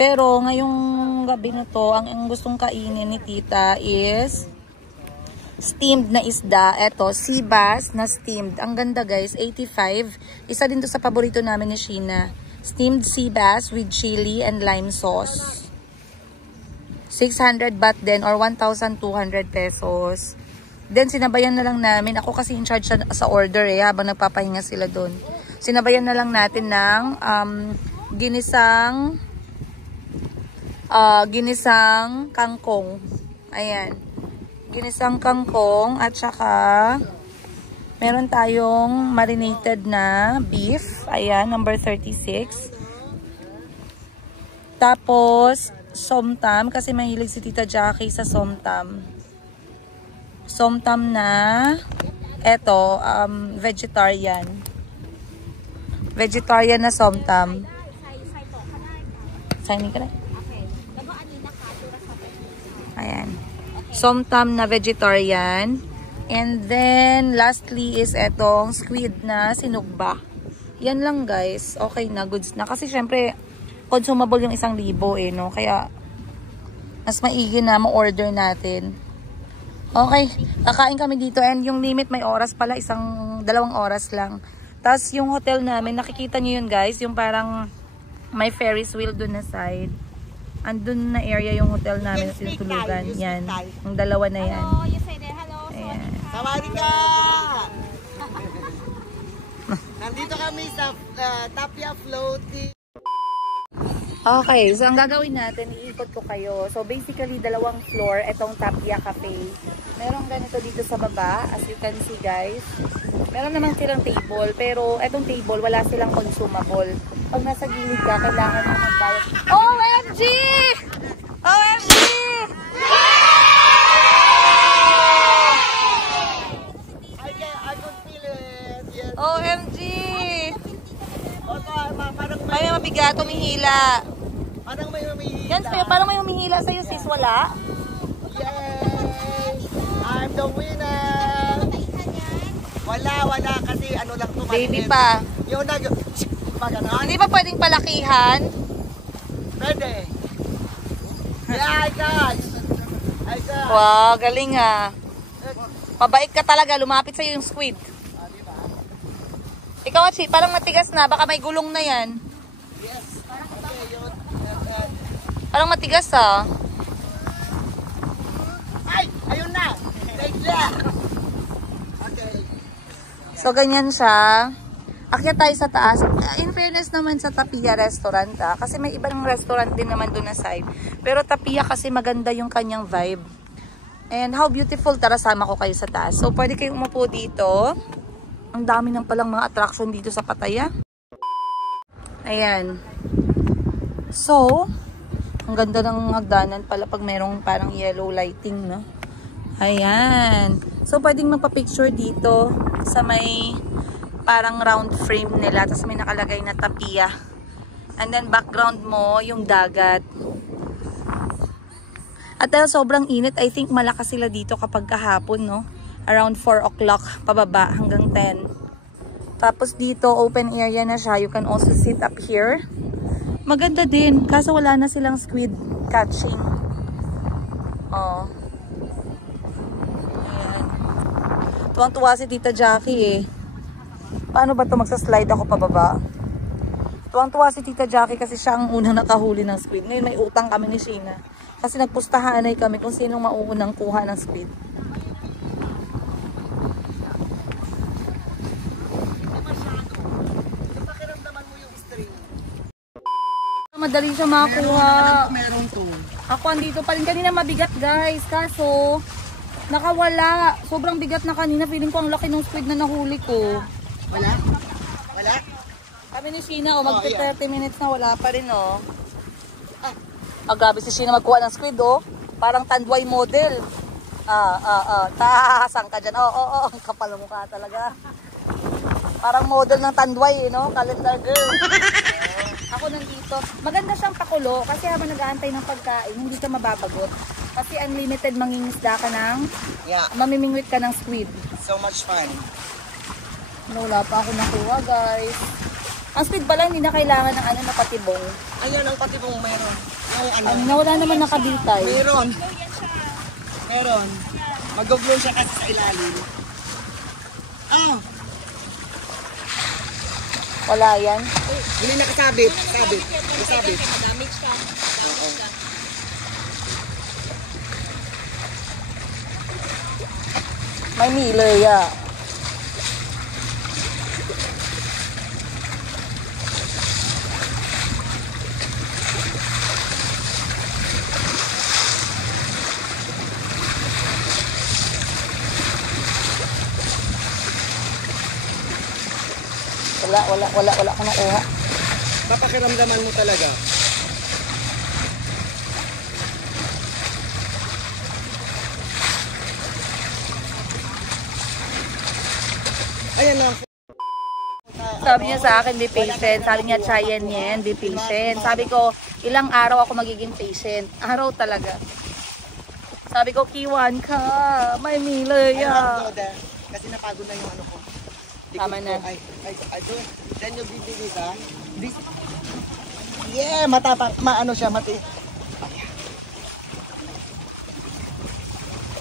Pero, ngayong gabi na to, ang gustong kainin ni tita is... steamed na isda. Eto, sea bass na steamed. Ang ganda guys, 85. Isa din to sa paborito namin ni Sheena. Steamed sea bass with chili and lime sauce. 600 baht din or 1,200 pesos. Then sinabayan na lang namin. Ako kasi in charge sa order habang nagpapahinga sila doon. Sinabayan na lang natin ng ginisang kangkong. Ayan. Ginisang kangkong at saka meron tayong marinated na beef. Ayan, number 36. Tapos, somtam kasi mahilig si Tita Jackie sa somtam. Somtam na eto, vegetarian. Vegetarian na somtam. Signing ka na? Ayan. Somtam na vegetarian. And then, lastly is etong squid na sinugba. Yan lang guys. Okay na, goods na. Kasi syempre, consumable yung 1,000 no? Kaya, mas maigi na ma-order natin. Okay, kakain kami dito. And yung limit may oras pala, 2 oras lang. Tapos yung hotel namin, nakikita nyo yun guys. Yung parang may Ferris wheel dun na side. Andun na area yung hotel namin na tinutulugan. Yan. Yung dalawa na yan. Hello, you say there. Hello. Ayan. Sawadika! Nandito kami sa Tapia Floating. Okay, so ang gagawin natin, iikot ko kayo. So basically, 2 floor, itong Tapia Cafe. Merong ganito dito sa baba, as you can see guys. Meron naman silang table, pero itong table, wala silang consumable. Pag nasa gilid ka, kailangan mo magbayad. OMG! OMG! I could feel it. Yes. OMG! Parang May mabigat, humihila. Parang may humihila. Yan sa'yo, parang may humihila sa'yo sis, wala? Yay! I'm the winner! Wala kasi ano lang to. Baby pa. Yung maganon. Hindi ba pwedeng palakihan? Pwede. Yeah, I got. Wow, galing ah. Mabait ka talaga, lumapit sa'yo yung squid. Ikaw, Achi, parang matigas na. Baka may gulong na yan. Yes. Parang matigas ah. Ay! Ayun na! Thank you! Okay. So, ganyan siya. Akyat tayo sa taas. In fairness naman sa Tapia restaurant kasi may ibang restaurant din naman doon na side. Pero Tapia kasi maganda yung kanyang vibe. And how beautiful. Tara, sama ko kayo sa taas. So, pwede kayong umupo dito. Ang dami ng palang mga attraction dito sa Pattaya. Ayan. So, ang ganda ng hagdanan pala pag merong parang yellow lighting, no? Ayan. So, pwedeng magpa-picture dito sa may parang round frame nila. Tapos may nakalagay na Tapia. And then, background mo, yung dagat. At dahil sobrang init, I think malakas sila dito kapag kahapon, no? Around 4 o'clock pababa hanggang 10. Tapos dito, open area na siya. You can also sit up here. Maganda din. Kaso wala na silang squid catching. Oh. Ayan. Tuwang-tuwa si Tita Jackie eh. Paano ba ito? Magsaslide ako pababa. Tuwang-tuwa si Tita Jackie kasi siya ang unang nakahuli ng squid. Ngayon may utang kami ni Sheena. Kasi nagpustahanay kami kung sinong mauunang kuha ng squid. Madali siya makakuha. Meron to. Ako andito pa rin. Kanina mabigat guys. Kaso, nakawala. Sobrang bigat na kanina. Feeling ko ang laki ng squid na nahuli ko. Wala? Wala? Kami ni Sheena, magto 30 minutes na wala pa rin, oh. Grabe si Sheena magkuha ng squid, oh. Parang Tanduay model. Taasang ka dyan. Ang kapal mo mukha talaga. Parang model ng Tanduay, no? Calendar girl. Ako nandito. Maganda siyang pakulo kasi habang nag-aantay ng pagkain, hindi ka mababagot. Kasi unlimited mangingisda ka ng, mamimingwit ka ng squid. So much fun. Wala pa ako nakuha, guys. Ang squid pala hindi na kailangan ng ano na patibong. Ayun, ang patibong meron. Yung ano? Wala naman nakabitay. Meron. Meron. Mag-glow siya kasi sa ilalim. Wala yan. Hindi nakasabit. Sabit. Sabit. Damage ka. May miller ya. Wala akong nakuha. Papakiramdaman mo talaga. Ayan lang. Sabi niya sa akin, be patient. Sabi niya, Chayan yan, be patient. Sabi ko, ilang araw ako magiging patient. Araw talaga. Sabi ko, Kiwan ka. May miller ya. Kasi napagod na yung ano ko. Tama na. Then yung bibili ka. Yeah, maano siya, mati.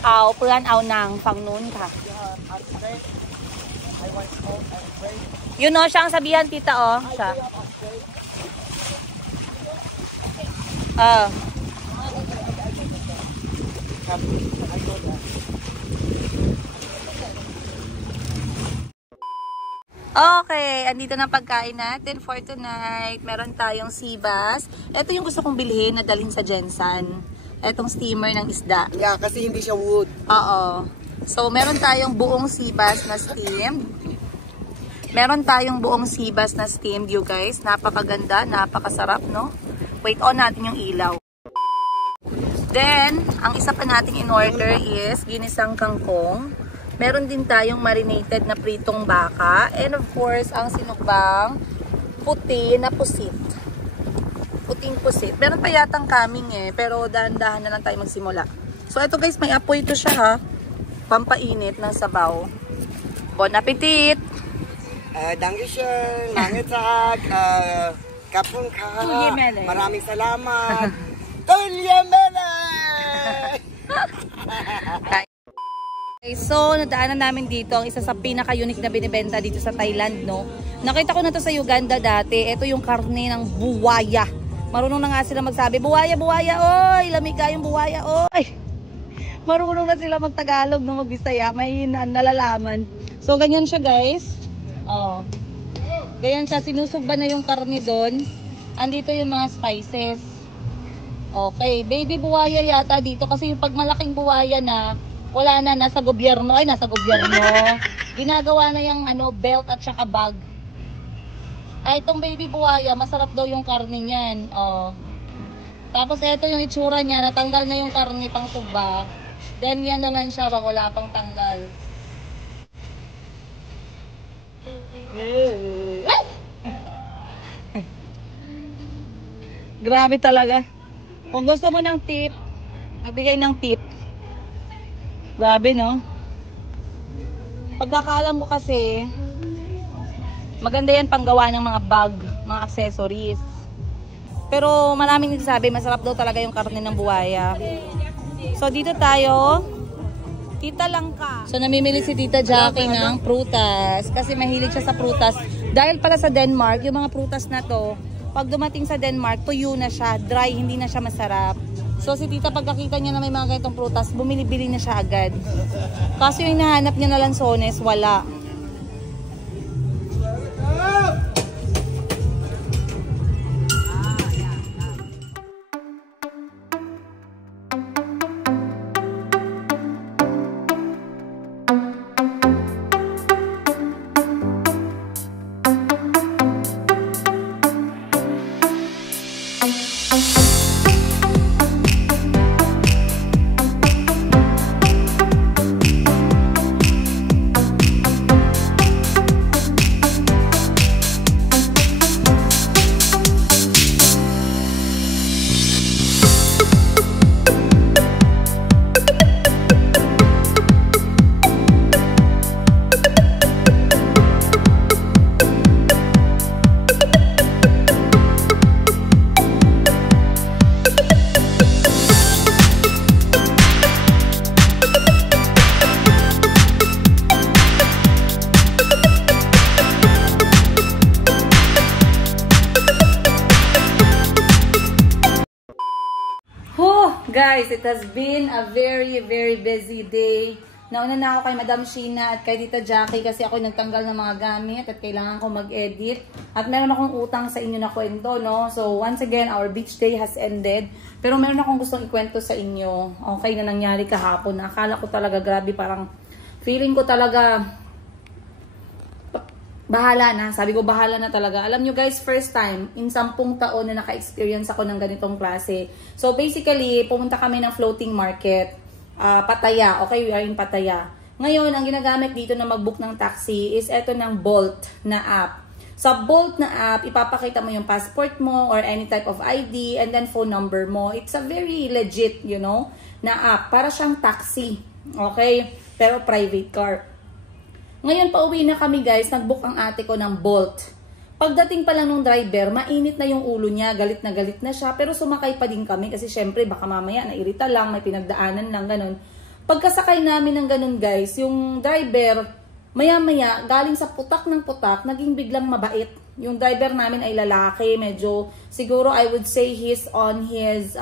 Ao, pulan ao nang pang noon ka. Yun o, siya ang sabihan, tita o. Siya. Okay, andito na pagkain natin for tonight. Meron tayong sea bass. Ito yung gusto kong bilhin na dalhin sa Jensan. Etong steamer ng isda. Yeah, kasi hindi siya wood. Oo. So, meron tayong buong sea bass na steamed. Meron tayong buong sea bass na steamed, you guys. Napakaganda, napakasarap, no? Wait on natin yung ilaw. Then, ang isa pa nating in-order is ginisang kangkong. Meron din tayong marinated na pritong baka. And of course, ang sinugbang puti na pusit. Puting pusit. Meron pa yatang kaming eh. Pero dahan-dahan na lang tayo magsimula. So, ito guys, may apoy ito siya ha. Pampainit ng sabaw. Bon appetit! Dankeschön, Mangetag, Kapun ka. Maraming salamat. Tulyamele! So, nadaanan namin dito ang isa sa pinaka-unique na binibenta dito sa Thailand, no? Nakita ko na to sa Uganda dati. Ito yung karne ng buwaya. Marunong na nga sila magsabi, buwaya, buwaya, oy! Lamig ka yung buwaya, oy! Marunong na sila mag-Tagalog, no? Mag-Bisaya. May nalalaman. So, ganyan siya, guys. Oh. Ganyan siya. Sinusugba na yung karne doon. Andito yung mga spices. Okay. Baby buwaya yata dito. Kasi yung pag malaking buwaya na, wala na, nasa gobyerno. Ay, nasa gobyerno. Ginagawa na yung ano, belt at saka bag. Ay, itong baby buwaya, masarap daw yung karne niyan. Oh. Tapos ito yung itsura niya, natanggal na yung karne pang tuba. Then yan naman siya, wala pang tanggal. Grabe talaga. Kung gusto mo ng tip, magbigay ng tip. Grabe, no? Pagkakaalam ko kasi, maganda yan panggawa ng mga bag, mga accessories. Pero maraming nagsasabi, masarap daw talaga yung karne ng buwaya. So dito tayo, Tita Langka. So namimili si Tita Jackie ng prutas kasi mahilig siya sa prutas. Dahil pala sa Denmark, yung mga prutas na to, pag dumating sa Denmark, tuyo na siya, dry, hindi na siya masarap. So si Tita pagkakita niya na may mga ganitong prutas, bumili-bili na siya agad. Kaso yung nahanap niya na lansones, wala. Guys, it has been a very busy day. Nauna na ako kay Madam Sheena at kay Tita Jackie kasi ako nagtanggal ng mga gamit at kailangan ko mag-edit. At meron akong utang sa inyo na kwento, no? So, once again, our beach day has ended. Pero meron akong gustong ikwento sa inyo. Okay na nangyari kahapon. Akala ko talaga grabe, parang feeling ko talaga bahala na. Sabi ko, bahala na talaga. Alam nyo guys, first time in 10 taon na naka-experience ako ng ganitong klase. So basically, pumunta kami ng floating market. Pattaya. Okay, we are in Pattaya. Ngayon, ang ginagamit dito na mag-book ng taxi is eto ng Bolt na app. Sa Bolt na app, ipapakita mo yung passport mo or any type of ID and then phone number mo. It's a very legit, you know, na app. Para siyang taxi. Okay? Pero private car. Ngayon, pauwi na kami guys, nag-book ang ate ko ng Bolt. Pagdating pa lang ng driver, mainit na yung ulo niya, galit na siya, pero sumakay pa din kami kasi syempre baka mamaya nairita lang, may pinagdaanan lang, ganun. Pagkasakay namin ng ganun guys, yung driver, maya-maya, galing sa putak ng putak, naging biglang mabait. Yung driver namin ay lalaki, medyo, siguro I would say he's on his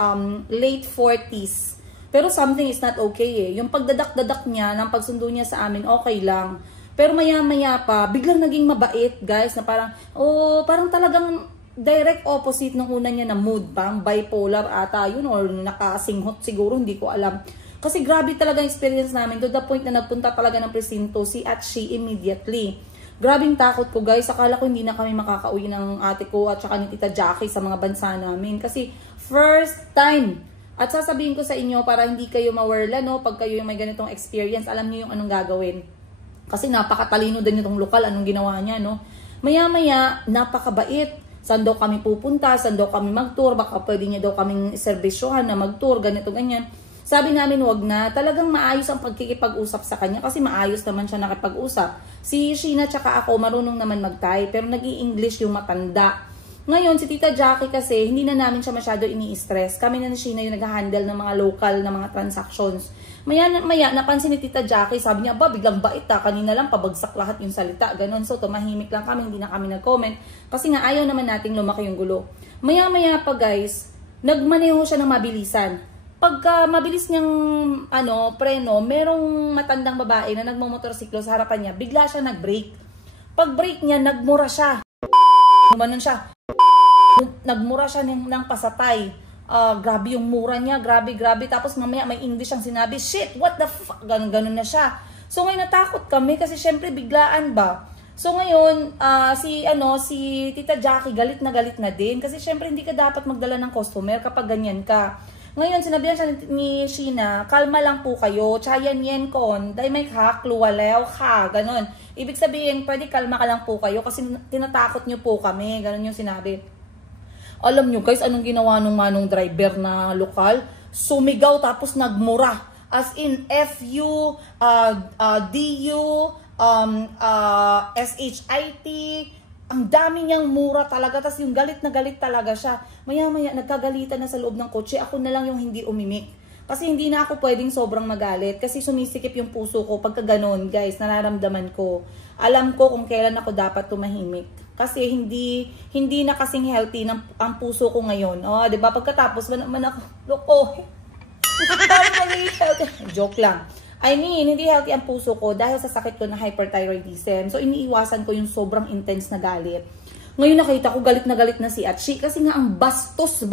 late 40s. Pero something is not okay eh. Yung pagdadak-dadak niya, ng pagsundo niya sa amin, okay lang. Pero maya-maya pa, biglang naging mabait, guys, na parang, parang talagang direct opposite nung una niya na mood, parang bipolar ata yun, or nakasinghot siguro, hindi ko alam. Kasi grabe talaga ang experience namin, to the point na nagpunta talaga ng presinto, si at she immediately. Grabing takot ko, guys, akala ko hindi na kami makakauwi ng ate ko at saka ni Tita Jackie sa mga bansa namin. Kasi first time, at sasabihin ko sa inyo, para hindi kayo mawarla, no, pag kayo yung may ganitong experience, alam niyo yung anong gagawin. Kasi napakatalino din itong lokal, anong ginawa niya, no? Maya-maya, napakabait. Saan daw kami pupunta, saan daw kami mag-tour, baka pwede niya daw kaming servisyohan na mag-tour, ganito, ganyan. Sabi namin, wag na. Talagang maayos ang pagkikipag-usap sa kanya kasi maayos naman siya nakipag-usap. Si Sheena tsaka ako, marunong naman mag-Thai, pero nag-i-English yung matanda. Ngayon, si Tita Jackie kasi, hindi na namin siya masyado ini-stress. Kami na ni Sheena yung nag-handle ng mga local na mga transactions. Maya, napansin ni Tita Jackie, sabi niya, biglang bait ha, kanina lang pabagsak lahat yung salita, ganun. So, tumahimik lang kami, hindi na kami nag-comment. Kasi nga, ayaw naman nating lumaki yung gulo. Maya pa guys, nagmaneho siya ng mabilisan. Pagka mabilis niyang, preno, merong matandang babae na nagmamotorsiklo sa harapan niya, bigla siya nag-brake. Pag brake niya, nagmura siya. Gumanon siya. Nagmura siya ng pasatay. Grabe yung mura niya, grabe. Tapos mamaya may English ang sinabi, shit, what the fuck, ganun na siya. So ngayon natakot kami kasi syempre biglaan ba. So ngayon, si Tita Jackie galit na din kasi syempre hindi ka dapat magdala ng customer kapag ganyan ka. Ngayon, sinabihan siya ni Sheena, kalma lang po kayo, chayan yen kon, day may kakluwalew ka, ganun. Ibig sabihin, pwede kalma ka lang po kayo kasi tinatakot nyo po kami, ganun yung sinabi. Alam nyo guys, anong ginawa nung manong driver na lokal? Sumigaw tapos nagmura. As in, FU, DU, SHIT, Ang dami niyang mura talaga, tas yung galit na galit talaga siya. Maya-maya, nagkagalitan na sa loob ng kotse, ako na lang yung hindi umimik. Kasi hindi na ako pwedeng sobrang magalit, kasi sumisikip yung puso ko pagka ganon, guys, nararamdaman ko. Alam ko kung kailan ako dapat tumahimik. Kasi hindi na kasing healthy ang puso ko ngayon. Oh, 'di ba? Pagkatapos man ako, loko. Joke lang. I mean, hindi healthy ang puso ko dahil sa sakit ko na hyperthyroidism. So, iniiwasan ko yung sobrang intense na galit. Ngayon nakita ko galit na si Atchi kasi nga ang bastos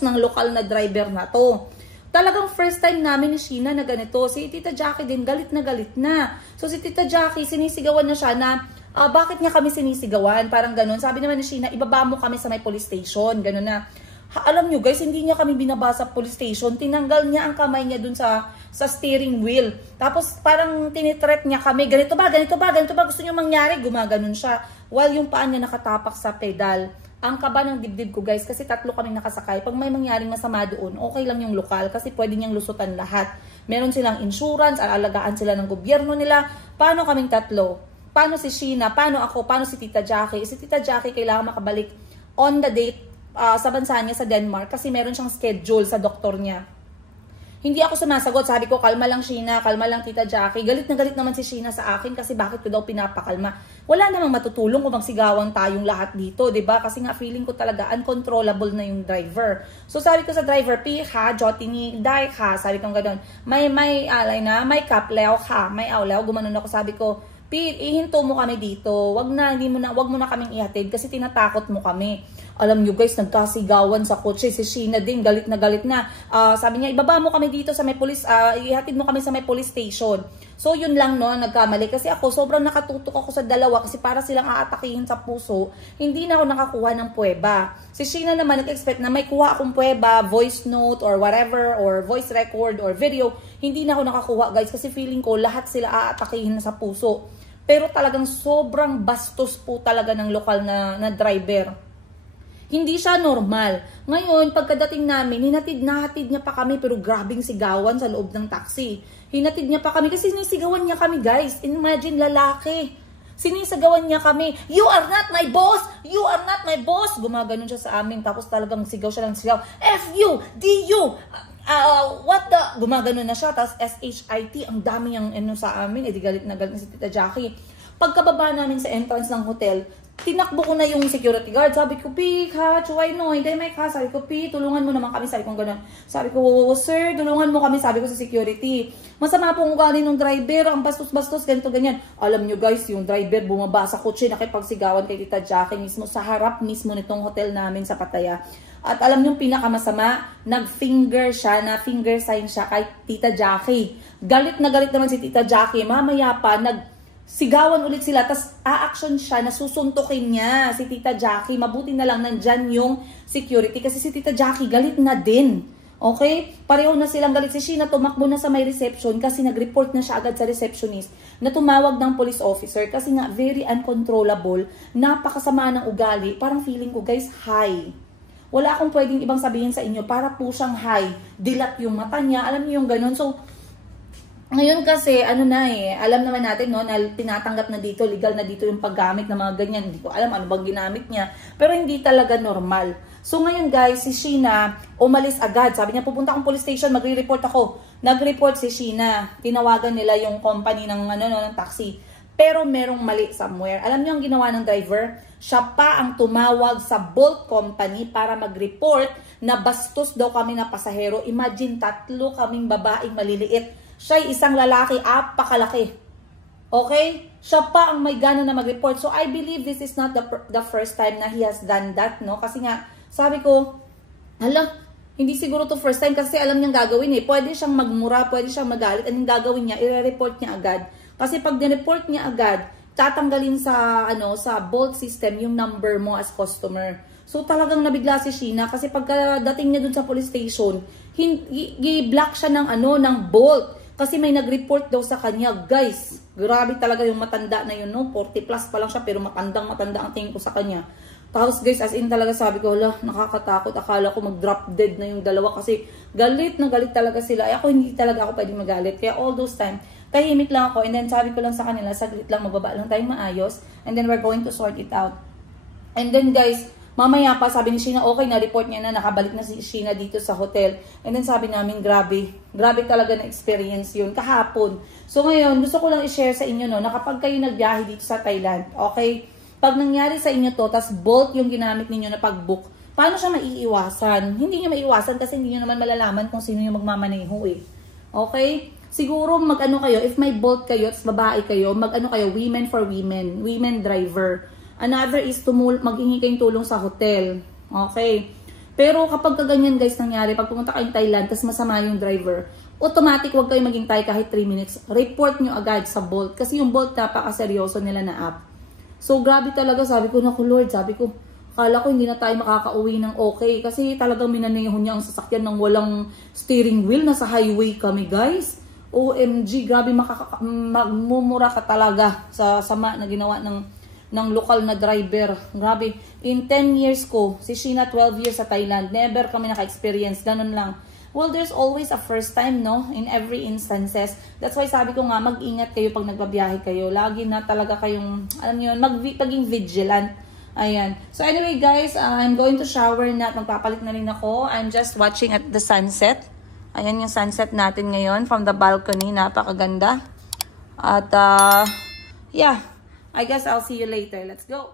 ng lokal na driver na to. Talagang first time namin ni Sheena na ganito. Si Tita Jackie din galit na. So, si Tita Jackie, sinisigawan na siya na bakit niya kami sinisigawan? Parang ganun. Sabi naman ni Sheena, ibaba mo kami sa may police station. Ganun na. Alam nyo guys, hindi niya kami binaba sa police station. Tinanggal niya ang kamay niya dun sa steering wheel. Tapos parang tinitreat niya kami, ganito ba, gusto niyo mangyari? Gumaganon siya. While yung paa niya nakatapak sa pedal. Ang kaba ng dibdib ko guys, kasi 3 kaming nakasakay. Pag may mangyaring masama doon, okay lang yung lokal kasi pwede niyang lusutan lahat. Meron silang insurance, alagaan sila ng gobyerno nila. Paano kaming 3? Paano si Sheena? Paano ako? Paano si Tita Jackie? Si Tita Jackie kailangan makabalik on the date sa bansa niya sa Denmark kasi meron siyang schedule sa doktor niya. Hindi ako sumasagot. Sabi ko, kalma lang Sheena, kalma lang Tita Jackie. Galit na galit naman si Sheena sa akin kasi bakit ko daw pinapakalma. Wala namang matutulong kung magsigawan tayong lahat dito, 'di ba? Kasi nga feeling ko talaga uncontrollable na yung driver. So sabi ko sa driver, "Pi ha, joti ni dai ha." Sabi ko ganoon. May alay na, may kapleo ha, may awlaw. Gumanon ako, sabi ko, "Pi, ihinto mo kami dito. Wag mo na kaming ihatid kasi tinatakot mo kami." Alam nyo guys, nagkasigawan sa kotse. Si Sheena din, galit na galit na. Sabi niya, ibaba mo kami dito sa may police, ihatid mo kami sa may police station. So yun lang no, nagkamali. Kasi ako, sobrang nakatutok ako sa dalawa kasi para silang aatakihin sa puso. Hindi na ako nakakuha ng puweba. Si Sheena naman, nag-expect na may kuha akong puweba, voice note or whatever, or voice record or video. Hindi na ako nakakuha guys kasi feeling ko lahat sila aatakihin na sa puso. Pero talagang sobrang bastos po talaga ng lokal na driver. Hindi siya normal. Ngayon, pagkadating namin, hinatid niya pa kami pero grabing sigawan sa loob ng taxi. Hinatid niya pa kami kasi sinisigawan niya kami guys. Imagine lalaki. Sinisigawan niya kami. "You are not my boss! You are not my boss!" Gumaganon siya sa amin. Tapos talagang sigaw siya ng sigaw. "F-U! D-U! What the?" Gumaganon na siya. Tapos S-H-I-T. Ang dami yung sa amin. Di galit na si Tita Jackie. Pagkababa namin sa entrance ng hotel, tinakbo ko na yung security guard. Sabi ko, "Pi, ha, chuway no, hindi may ka." Sabi ko, "Pi, tulungan mo naman kami." Sabi ko gano'n. Sabi ko, "Sir, tulungan mo kami." Sabi ko sa security. Masama pong ugali ng driver, ang bastos-bastos, ganito, ganyan. Alam nyo guys, yung driver bumaba sa kotse, nakipagsigawan kay Tita Jackie mismo, sa harap mismo nitong hotel namin sa Pattaya. At alam nyo pinakamasama, nag-finger siya, na finger sign siya kay Tita Jackie. Galit na galit naman si Tita Jackie. Mamaya pa, sigawan ulit sila, tas a-action siya, nasusuntukin niya si Tita Jackie. Mabuti na lang nandyan yung security kasi si Tita Jackie galit na din. Okay? Pareho na silang galit. Si Sheena tumakbo na sa may reception kasi nag-report na siya agad sa receptionist na tumawag ng police officer kasi nga very uncontrollable, napakasama ng ugali. Parang feeling ko guys, high. Wala akong pwedeng ibang sabihin sa inyo, para po siyang high. Dilat yung mata niya, alam niyo yung ganun. So, ngayon kasi, alam naman natin no, na tinatanggap na dito, legal na dito yung paggamit ng mga ganyan. Hindi ko alam ano bang ginamit niya. Pero hindi talaga normal. So ngayon guys, si Sheena umalis agad. Sabi niya, "Pupunta akong police station, magre-report ako." Nag-report si Sheena. Tinawagan nila yung company ng taxi. Pero merong mali somewhere. Alam niyo ang ginawa ng driver? Siya pa ang tumawag sa Bolt Company para mag-report na bastos daw kami na pasahero. Imagine, 3 kaming babaeng maliliit. Siya'y isang lalaki, apakalaki. Okay? Siya pa ang may gana na mag-report. So, I believe this is not the first time na he has done that, no? Kasi nga, sabi ko, hindi siguro to first time kasi alam niyang gagawin eh. Pwede siyang magmura, pwede siyang magalit. Anong gagawin niya? I-report niya agad. Kasi pag ni-report niya agad, tatanggalin sa Bolt system yung number mo as customer. So, talagang nabigla si Sheena kasi pagkadating niya dun sa police station, i-block siya ng Bolt. Kasi may nag-report daw sa kanya. Guys, grabe talaga yung matanda na yun, no? 40 plus pa lang siya, pero matandang-matanda ang tingin ko sa kanya. Tapos guys, as in talaga sabi ko, nakakatakot. Akala ko mag-drop dead na yung dalawa kasi galit na galit talaga sila. Ako hindi talaga ako pwedeng magalit. Kaya all those time, tahimik lang ako. And then sabi ko lang sa kanila, saglit lang, magbaba lang tayong maayos. And then we're going to sort it out. And then guys, mamaya pa sabi ni Sheena, okay, na-report niya na, nakabalik na si Sheena dito sa hotel. And then sabi namin, grabe talaga na experience yun, kahapon. So ngayon, gusto ko lang i-share sa inyo, no, na kapag kayo nagbiyahe dito sa Thailand, okay, pag nangyari sa inyo to, tas Bolt yung ginamit ninyo na pag-book, paano siya maiiwasan? Hindi nyo maiiwasan kasi hindi nyo naman malalaman kung sino yung magmamaneho eh. Okay? Siguro mag-ano kayo, if may Bolt kayo, tas babae kayo, mag-ano kayo, women for women, women driver. Another is maghingi kayong tulong sa hotel. Okay. Pero kapag ganyan guys nangyari, pag pumunta kayong Thailand, tas masama yung driver, automatic wag kayo maging Thai kahit 3 minutes. Report nyo agad sa Bolt. Kasi yung Bolt napakaseryoso nila na app. So grabe talaga, sabi ko, naku Lord, sabi ko, akala ko hindi na tayo makakauwi ng okay. Kasi talagang minaneho niya ang sasakyan ng walang steering wheel. Nasa highway kami guys. OMG, grabe magmumura ka talaga sa sama na ginawa ng lokal na driver. Grabe. In 10 years ko, si Sheena 12 years sa Thailand, never kami naka-experience. Ganun lang. Well, there's always a first time, no? In every instances. That's why sabi ko nga, mag-ingat kayo pag nagbabiyahe kayo. Lagi na talaga kayong, alam niyo, maging vigilant. Ayan. So anyway guys, I'm going to shower na. Magpapalit na rin ako. I'm just watching at the sunset. Ayan yung sunset natin ngayon from the balcony. Napakaganda. At, yeah. I guess I'll see you later. Let's go.